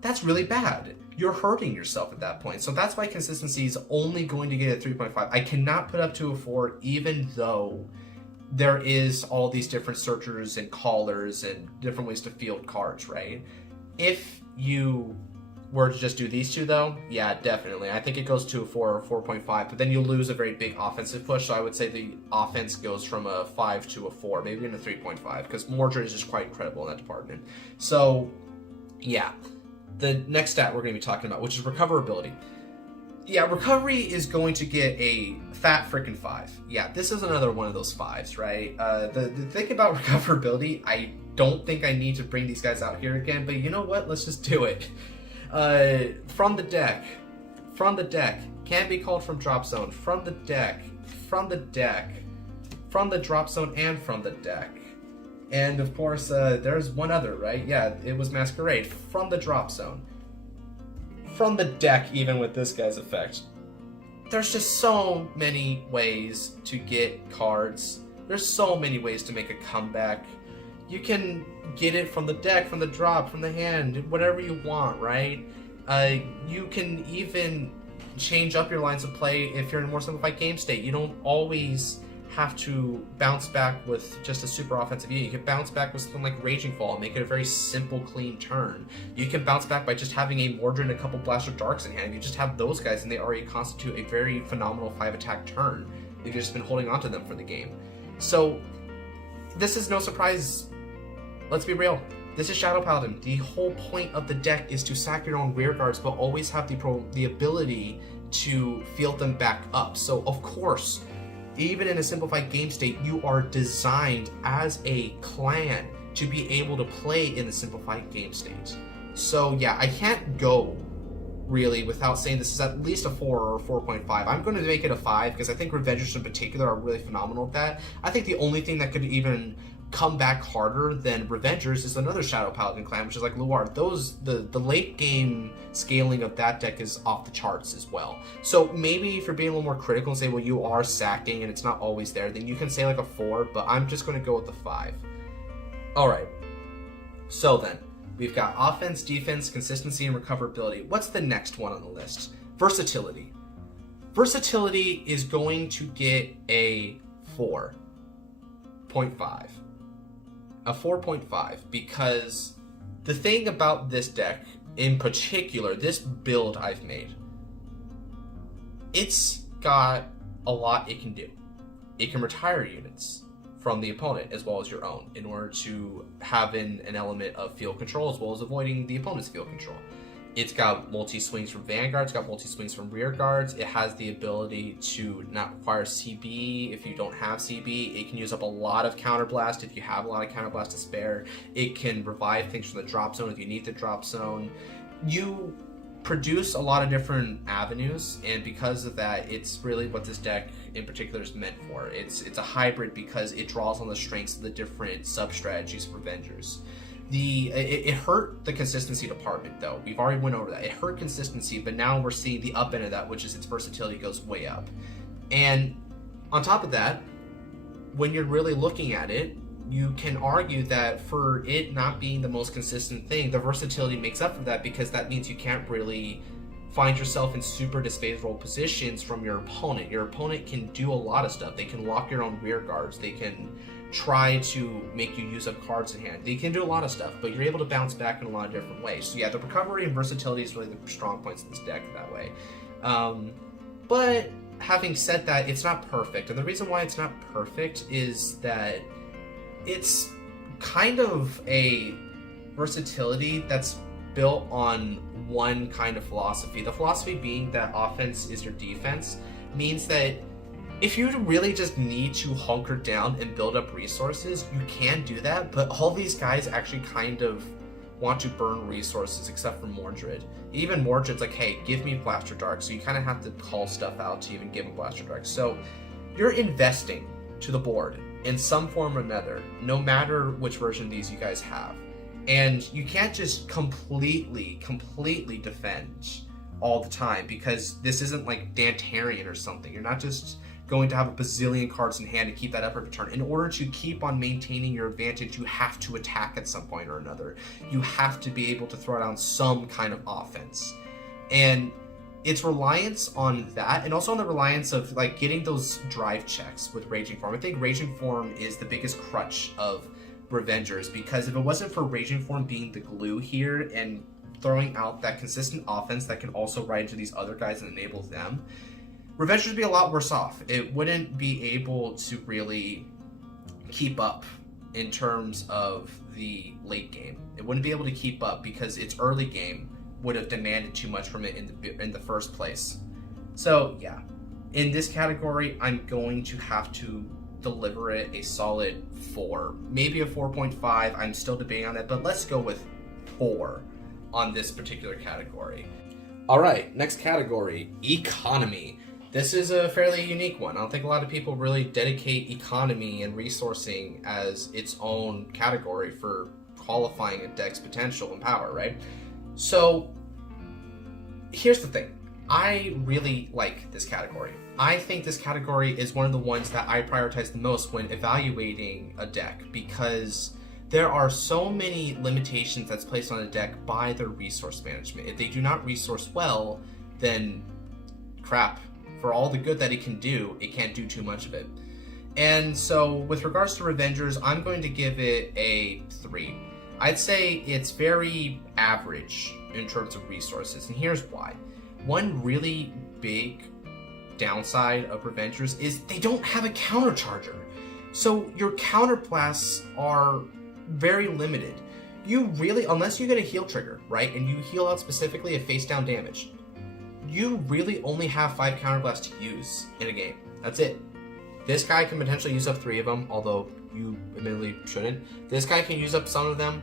that's really bad. You're hurting yourself at that point. So that's why consistency is only going to get a 3.5. I cannot put up to a 4, even though there is all these different searchers and callers and different ways to field cards, right? If you were to just do these two, though, yeah, definitely. I think it goes to a 4 or 4.5, but then you lose a very big offensive push, so I would say the offense goes from a 5 to a 4, maybe even a 3.5, because Mordred is just quite incredible in that department. So, yeah. The next stat we're going to be talking about, which is recoverability. Yeah, recovery is going to get a fat freaking 5. Yeah, this is another one of those 5s, right? The thing about recoverability, I don't think I need to bring these guys out here again, but you know what? Let's just do it. From the deck, can be called from drop zone, from the deck, from the drop zone, and from the deck. And of course, there's one other, right? Yeah, it was Masquerade, from the drop zone. From the deck, even with this guy's effect. There's just so many ways to get cards. There's so many ways to make a comeback. You can get it from the deck, from the drop, from the hand, whatever you want, right? You can even change up your lines of play if you're in a more simplified game state. You don't always have to bounce back with just a super offensive unit. You can bounce back with something like Raging Fall and make it a very simple, clean turn. You can bounce back by just having a Mordred and a couple Blaster Darks in hand. You just have those guys and they already constitute a very phenomenal 5-attack turn. You've just been holding onto them for the game. So, this is no surprise. Let's be real. This is Shadow Paladin. The whole point of the deck is to sack your own rear guards, but always have the ability to field them back up. So, of course, even in a simplified game state, you are designed as a clan to be able to play in the simplified game state. So yeah, I can't go really without saying this is at least a 4 or 4.5. I'm going to make it a 5 because I think Revengers in particular are really phenomenal at that. I think the only thing that could even come back harder than Revengers is another Shadow Paladin clan, which is like Luar. The late game scaling of that deck is off the charts as well. So maybe if you're being a little more critical and say, well, you are sacking and it's not always there, then you can say like a 4, but I'm just going to go with the 5. Alright, so then, we've got offense, defense, consistency, and recoverability. What's the next one on the list? Versatility. Versatility is going to get a 4.5. A 4.5, because the thing about this deck, in particular, this build I've made, it's got a lot it can do. It can retire units from the opponent as well as your own in order to have an element of field control as well as avoiding the opponent's field control. It's got multi-swings from Vanguard, it's got multi-swings from rear guards, it has the ability to not require CB if you don't have CB, it can use up a lot of counterblast if you have a lot of counterblast to spare, it can revive things from the drop zone if you need the drop zone. You produce a lot of different avenues, and because of that, it's really what this deck in particular is meant for. It's a hybrid because it draws on the strengths of the different sub-strategies for Avengers. It hurt the consistency department, though. We've already went over that. It hurt consistency, but now we're seeing the up end of that, which is its versatility goes way up. And on top of that, when you're really looking at it, you can argue that for it not being the most consistent thing, the versatility makes up for that because that means you can't really find yourself in super disfavorable positions from your opponent. Your opponent can do a lot of stuff. They can lock your own rear guards. They can try to make you use up cards in hand. They can do a lot of stuff, but you're able to bounce back in a lot of different ways. So yeah, the recovery and versatility is really the strong points of this deck that way. But having said that, it's not perfect. And the reason why it's not perfect is that it's kind of a versatility that's built on one kind of philosophy. The philosophy being that offense is your defense means that if you really just need to hunker down and build up resources, you can do that, but all these guys actually kind of want to burn resources except for Mordred. Even Mordred's like, hey, give me Blaster Dark. So you kind of have to call stuff out to even give him Blaster Dark. So you're investing to the board in some form or another, no matter which version of these you guys have. And you can't just completely defend all the time, because this isn't like Dantarian or something. You're not just going to have a bazillion cards in hand to keep that effort to turn. In order to keep on maintaining your advantage, you have to attack at some point or another. You have to be able to throw down some kind of offense. And it's reliance on that, and also on the reliance of like getting those drive checks with Raging Form. I think Raging Form is the biggest crutch of Revengers, because if it wasn't for Raging Form being the glue here and throwing out that consistent offense that can also ride into these other guys and enable them, Revengers would be a lot worse off. It wouldn't be able to really keep up in terms of the late game. It wouldn't be able to keep up because its early game would have demanded too much from it in the first place. So yeah, in this category, I'm going to have to deliver it a solid 4, maybe a 4.5. I'm still debating on that, but let's go with 4 on this particular category. All right, next category, economy. This is a fairly unique one. I don't think a lot of people really dedicate economy and resourcing as its own category for qualifying a deck's potential and power, right? So here's the thing. I really like this category. I think this category is one of the ones that I prioritize the most when evaluating a deck, because there are so many limitations that's placed on a deck by their resource management. If they do not resource well, then crap. For all the good that it can do, it can't do too much of it. And so with regards to Revengers, I'm going to give it a 3. I'd say it's very average in terms of resources, and here's why. One really big downside of Revengers is they don't have a countercharger. So your counterblasts are very limited. You really, unless you get a heal trigger, right, and you heal out specifically a face down damage, you really only have 5 counterblasts to use in a game. That's it. This guy can potentially use up 3 of them, although you admittedly shouldn't. This guy can use up some of them.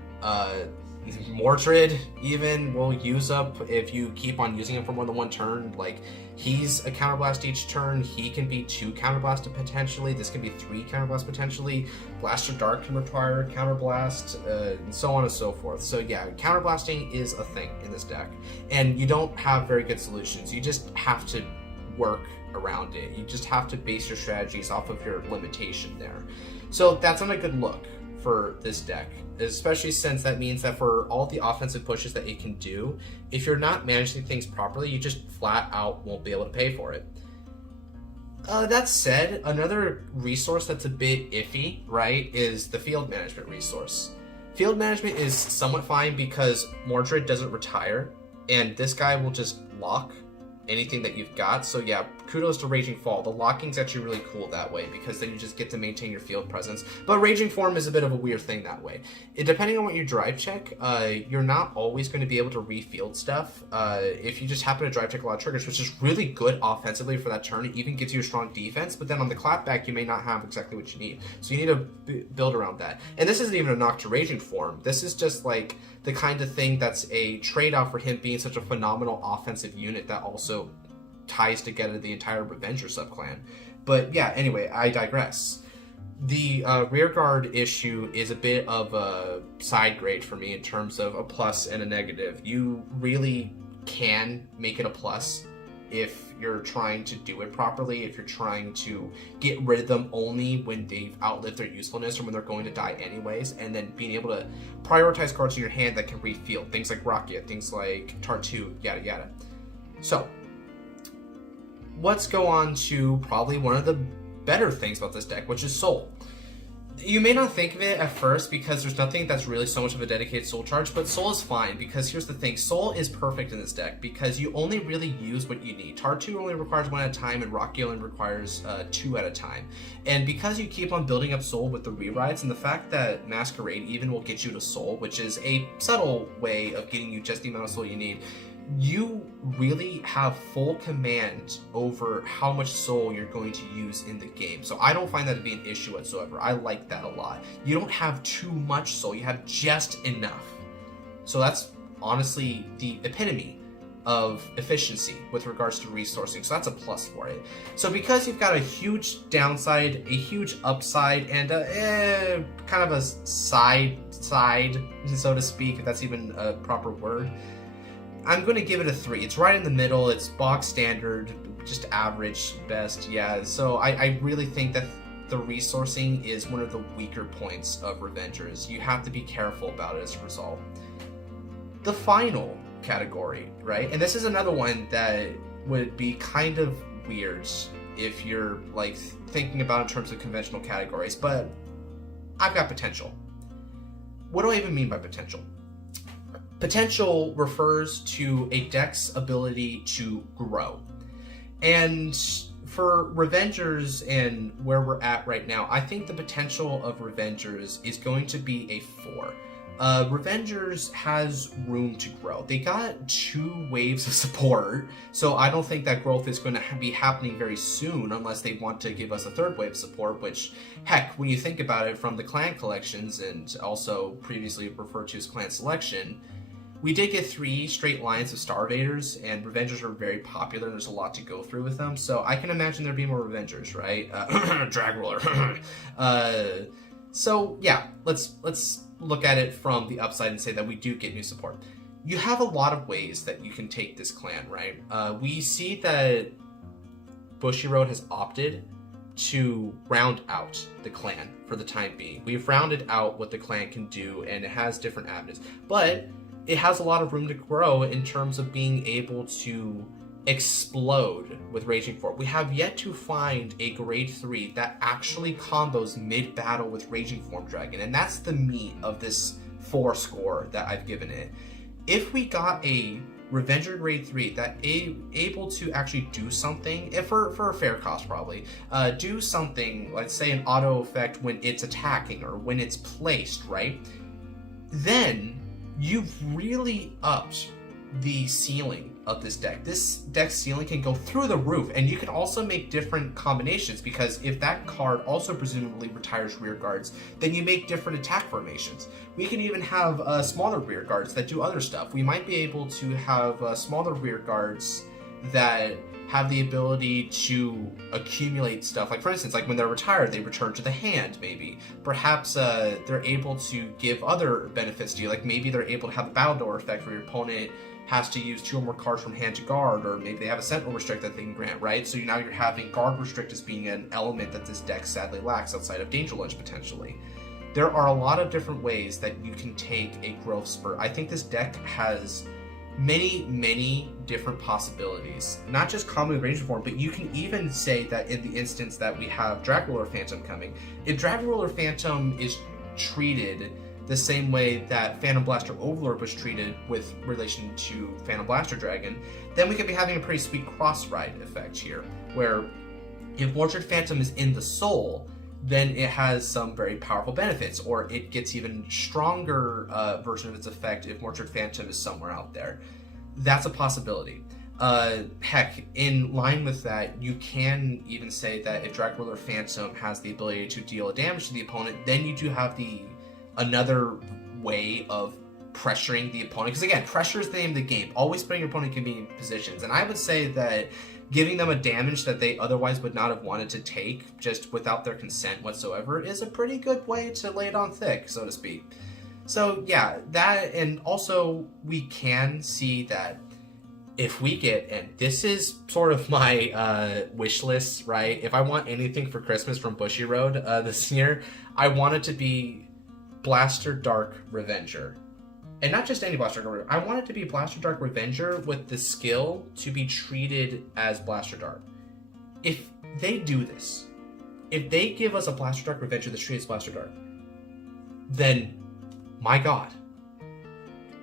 Mordred even will use up if you keep on using him for more than 1 turn. Like, he's a counterblast each turn. He can be 2 counterblasted potentially. This can be 3 counterblasts potentially. Blaster Dark can require counterblast, and so on and so forth. So yeah, counterblasting is a thing in this deck, and you don't have very good solutions. You just have to work around it. You just have to base your strategies off of your limitation there. So that's not a good look for this deck, especially since that means that for all the offensive pushes that it can do, if you're not managing things properly, you just flat out won't be able to pay for it. That said, another resource that's a bit iffy, right, is the field management resource. Field management is somewhat fine because Mordred doesn't retire, and this guy will just lock anything that you've got. So yeah, kudos to Raging Fall. The locking's actually really cool that way, because then you just get to maintain your field presence. But Raging Form is a bit of a weird thing that way. Depending on what you drive check, you're not always going to be able to refield stuff. If you just happen to drive check a lot of triggers, which is really good offensively for that turn, it even gives you a strong defense, but then on the clapback you may not have exactly what you need. So you need to build around that. And this isn't even a knock to Raging Form. This is just like the kind of thing that's a trade-off for him being such a phenomenal offensive unit that also ties together the entire Revenger subclan. But yeah, anyway, I digress. The rear guard issue is a bit of a side grade for me in terms of a plus and a negative. You really can make it a plus if you're trying to do it properly, if you're trying to get rid of them only when they've outlived their usefulness or when they're going to die anyways, and then being able to prioritize cards in your hand that can refield, things like Rakia, things like Tartu, yada yada. So let's go on to probably one of the better things about this deck, which is Soul. You may not think of it at first because there's nothing that's really so much of a dedicated Soul charge, but Soul is fine because here's the thing. Soul is perfect in this deck because you only really use what you need. Tartu only requires 1 at a time and Rakia only requires 2 at a time. And because you keep on building up Soul with the rewrites and the fact that Masquerade even will get you to Soul, which is a subtle way of getting you just the amount of Soul you need, you really have full command over how much Soul you're going to use in the game. So I don't find that to be an issue whatsoever. I like that a lot. You don't have too much Soul, you have just enough. So that's honestly the epitome of efficiency with regards to resourcing, so that's a plus for it. So because you've got a huge downside, a huge upside, and kind of a side, so to speak, if that's even a proper word, I'm going to give it a 3. It's right in the middle. It's box standard, just average, best, yeah. So I really think that the resourcing is one of the weaker points of Revengers. You have to be careful about it as a result. The final category, right? And this is another one that would be kind of weird if you're like thinking about in terms of conventional categories, but I've got potential. What do I even mean by potential? Potential refers to a deck's ability to grow. And for Revengers and where we're at right now, I think the potential of Revengers is going to be a 4. Revengers has room to grow. They got 2 waves of support, so I don't think that growth is going to be happening very soon unless they want to give us a 3rd wave of support, which, heck, when you think about it from the clan collections and also previously referred to as clan selection, we did get 3 straight lines of Starvaders, and Revengers are very popular, and there's a lot to go through with them, so I can imagine there being more Revengers, right? Drag Roller. So, yeah, let's look at it from the upside and say that we do get new support. You have a lot of ways that you can take this clan, right? We see that Bushiroad has opted to round out the clan for the time being. We've rounded out what the clan can do, and it has different avenues. But it has a lot of room to grow in terms of being able to explode with Raging Form. We have yet to find a grade 3 that actually combos mid-battle with Raging Form Dragon, and that's the meat of this 4 score that I've given it. If we got a Revenger grade 3 that able to actually do something, if for a fair cost probably, do something, let's say an auto effect when it's attacking or when it's placed, right? Then you've really upped the ceiling of this deck. This deck's ceiling can go through the roof, and you can also make different combinations, because if that card also presumably retires rear guards, then you make different attack formations. We can even have smaller rear guards that do other stuff. We might be able to have smaller rear guards that have the ability to accumulate stuff. Like, for instance, like when they're retired, they return to the hand, maybe. Perhaps they're able to give other benefits to you, like maybe they're able to have a battle door effect where your opponent has to use 2 or more cards from hand to guard, or maybe they have a Sentinel restrict that they can grant, right? So now you're having guard restrict as being an element that this deck sadly lacks outside of Danger Lunge potentially. There are a lot of different ways that you can take a growth spurt. I think this deck has many different possibilities, not just common range form, but you can even say that in the instance that we have Drag Roller Phantom coming, if Drag Roller Phantom is treated the same way that Phantom Blaster Overlord was treated with relation to Phantom Blaster Dragon, then we could be having a pretty sweet cross-ride effect here, where if Mortured Phantom is in the soul, then it has some very powerful benefits, or it gets even stronger version of its effect if Mortured Phantom is somewhere out there. That's a possibility. Heck, in line with that, you can even say that if Drag Roller Phantom has the ability to deal damage to the opponent, then you do have another way of pressuring the opponent. Because again, pressure is the name of the game. Always putting your opponent in convenient positions. And I would say that giving them a damage that they otherwise would not have wanted to take, just without their consent whatsoever, is a pretty good way to lay it on thick, so to speak. So yeah, that, and also we can see that if we get, and this is sort of my wish list, right? If I want anything for Christmas from Bushiroad this year, I want it to be Blaster Dark Revenger. And not just any Blaster Dark Revenger. I want it to be Blaster Dark Revenger with the skill to be treated as Blaster Dark. If they do this, if they give us a Blaster Dark Revenger that's treated as Blaster Dark, then, my god,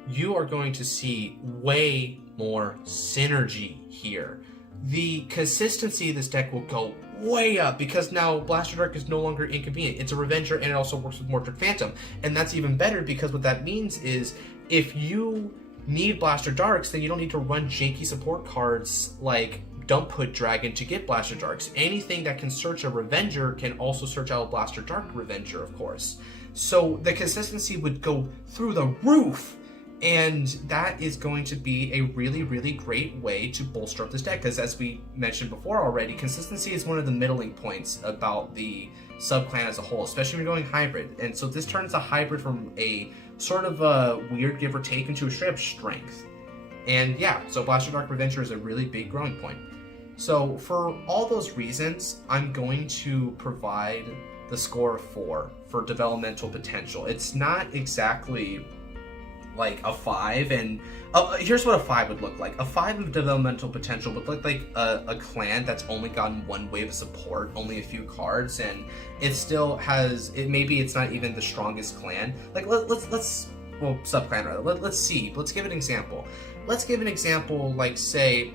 you are going to see way more synergy here. The consistency of this deck will go way up, because now Blaster Dark is no longer inconvenient. It's a Revenger, and it also works with Mortared Phantom. And that's even better, because what that means is if you need Blaster Darks, then you don't need to run janky support cards like Dump Hood Dragon to get Blaster Darks. Anything that can search a Revenger can also search out a Blaster Dark Revenger, of course. So the consistency would go through the roof And that is going to be a really, really great way to bolster up this deck, because as we mentioned before already, consistency is one of the middling points about the subclan as a whole, especially when you're going hybrid. And so this turns a hybrid from a sort of a weird give or take into a straight up strength. And yeah, so Blaster Dark Revenger is a really big growing point. So for all those reasons, I'm going to provide the score of 4 for developmental potential. It's not exactly like a 5, and here's what a 5 would look like. A 5 of developmental potential would look like a clan that's only gotten one wave of support, only a few cards, and it still has, maybe it's not even the strongest clan. Like let's well, subclan rather. Let's see. Let's give an example. Let's give an example like, say,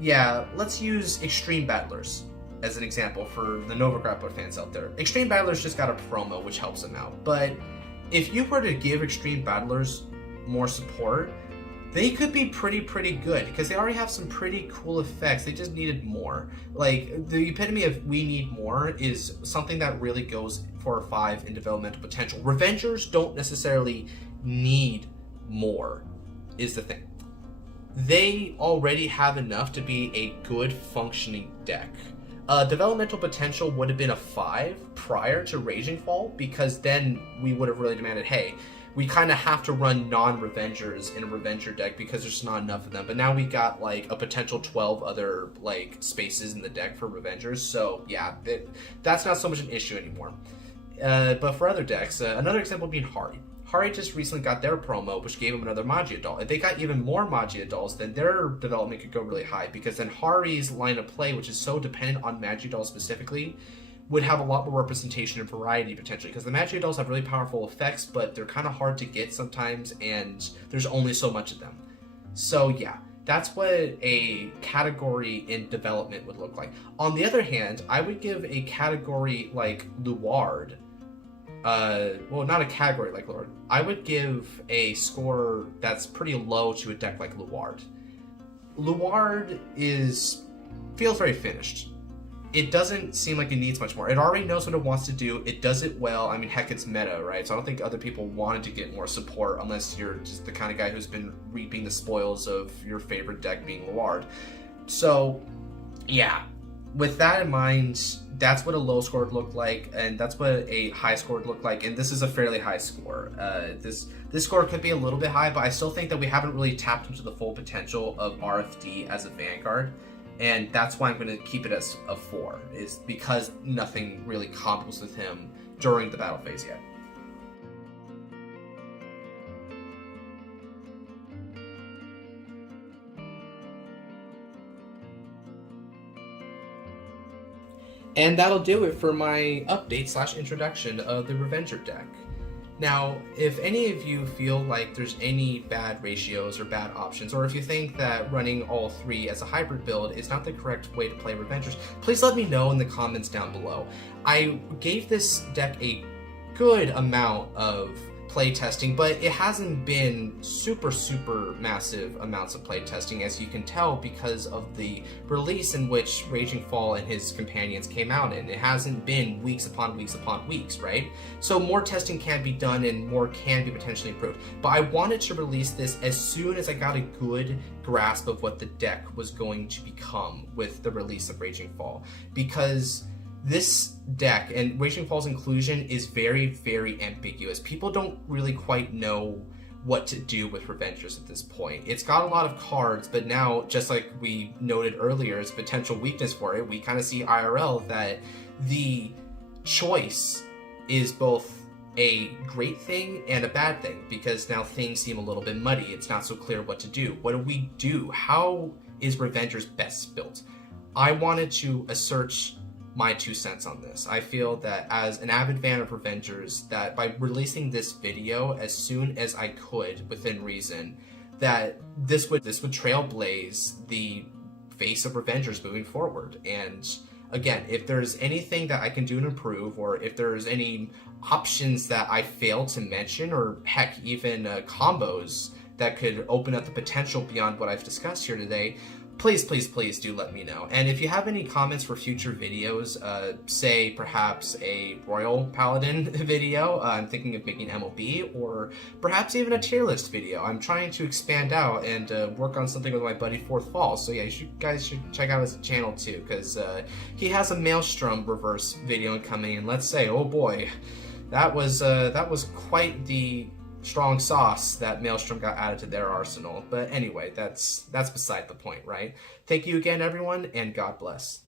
yeah, let's use Extreme Battlers as an example for the Nova Grappler fans out there. Extreme Battlers just got a promo, which helps them out, but if you were to give Extreme Battlers more support, they could be pretty good, because they already have some pretty cool effects. They just needed more. Like, the epitome of we need more is something that really goes 4 or 5 in developmental potential. Revengers don't necessarily need more, is the thing. They already have enough to be a good functioning deck. Developmental potential would have been a 5 prior to Raging Fall, because then we would have really demanded, hey, we kind of have to run non-Revengers in a Revenger deck because there's not enough of them. But now we got like a potential 12 other like spaces in the deck for Revengers, so yeah, that's not so much an issue anymore. But for other decks, another example being Hari. Hari just recently got their promo, which gave them another Magia Doll. If they got even more Magia Dolls, then their development could go really high, because then Hari's line of play, which is so dependent on Magia Dolls specifically, would have a lot more representation and variety potentially, because the Magia Dolls have really powerful effects, but they're kind of hard to get sometimes, and there's only so much of them. So yeah, that's what a category in development would look like. On the other hand, I would give a category like Luard, well, not a category like Luard, I would give a score that's pretty low to a deck like Luard. Luard feels very finished. It doesn't seem like it needs much more. It already knows what it wants to do. It does it well. I mean, heck, it's meta, right? So I don't think other people wanted to get more support unless you're just the kind of guy who's been reaping the spoils of your favorite deck being Luard. So, yeah. With that in mind, that's what a low score would look like, and that's what a high score would look like, and this is a fairly high score. This score could be a little bit high, but I still think that we haven't really tapped into the full potential of RFD as a Vanguard, and that's why I'm going to keep it as a 4, is because nothing really combos with him during the battle phase yet. And that'll do it for my update / introduction of the Revenger deck. Now, if any of you feel like there's any bad ratios or bad options, or if you think that running all 3 as a hybrid build is not the correct way to play Revengers, please let me know in the comments down below. I gave this deck a good amount of play testing, but it hasn't been super massive amounts of play testing, as you can tell because of the release in which Raging Fall and his companions came out in. It hasn't been weeks upon weeks, right? So more testing can be done and more can be potentially improved. But I wanted to release this as soon as I got a good grasp of what the deck was going to become with the release of Raging Fall, because this deck and Raging Fall's inclusion is very ambiguous. People don't really quite know what to do with Revengers at this point. It's got a lot of cards, but now, just like we noted earlier as a potential weakness for it, we kind of see IRL that the choice is both a great thing and a bad thing, because now things seem a little bit muddy. It's not so clear what to do. What do we do? How is Revengers best built? I wanted to assert my 2 cents on this. I feel that as an avid fan of Revengers, that by releasing this video as soon as I could within reason, that this would trailblaze the face of Revengers moving forward. And again, if there's anything that I can do to improve, or if there's any options that I failed to mention, or heck, even combos that could open up the potential beyond what I've discussed here today, please do let me know. And if you have any comments for future videos, say perhaps a Royal Paladin video, I'm thinking of making MLB, or perhaps even a tier list video. I'm trying to expand out and work on something with my buddy Fourth Fall. So yeah, you guys should check out his channel too, because he has a Maelstrom reverse video coming, and let's say, oh boy, that was quite the strong sauce that Maelstrom got added to their arsenal. But anyway, that's beside the point, right? Thank you again, everyone, and God bless.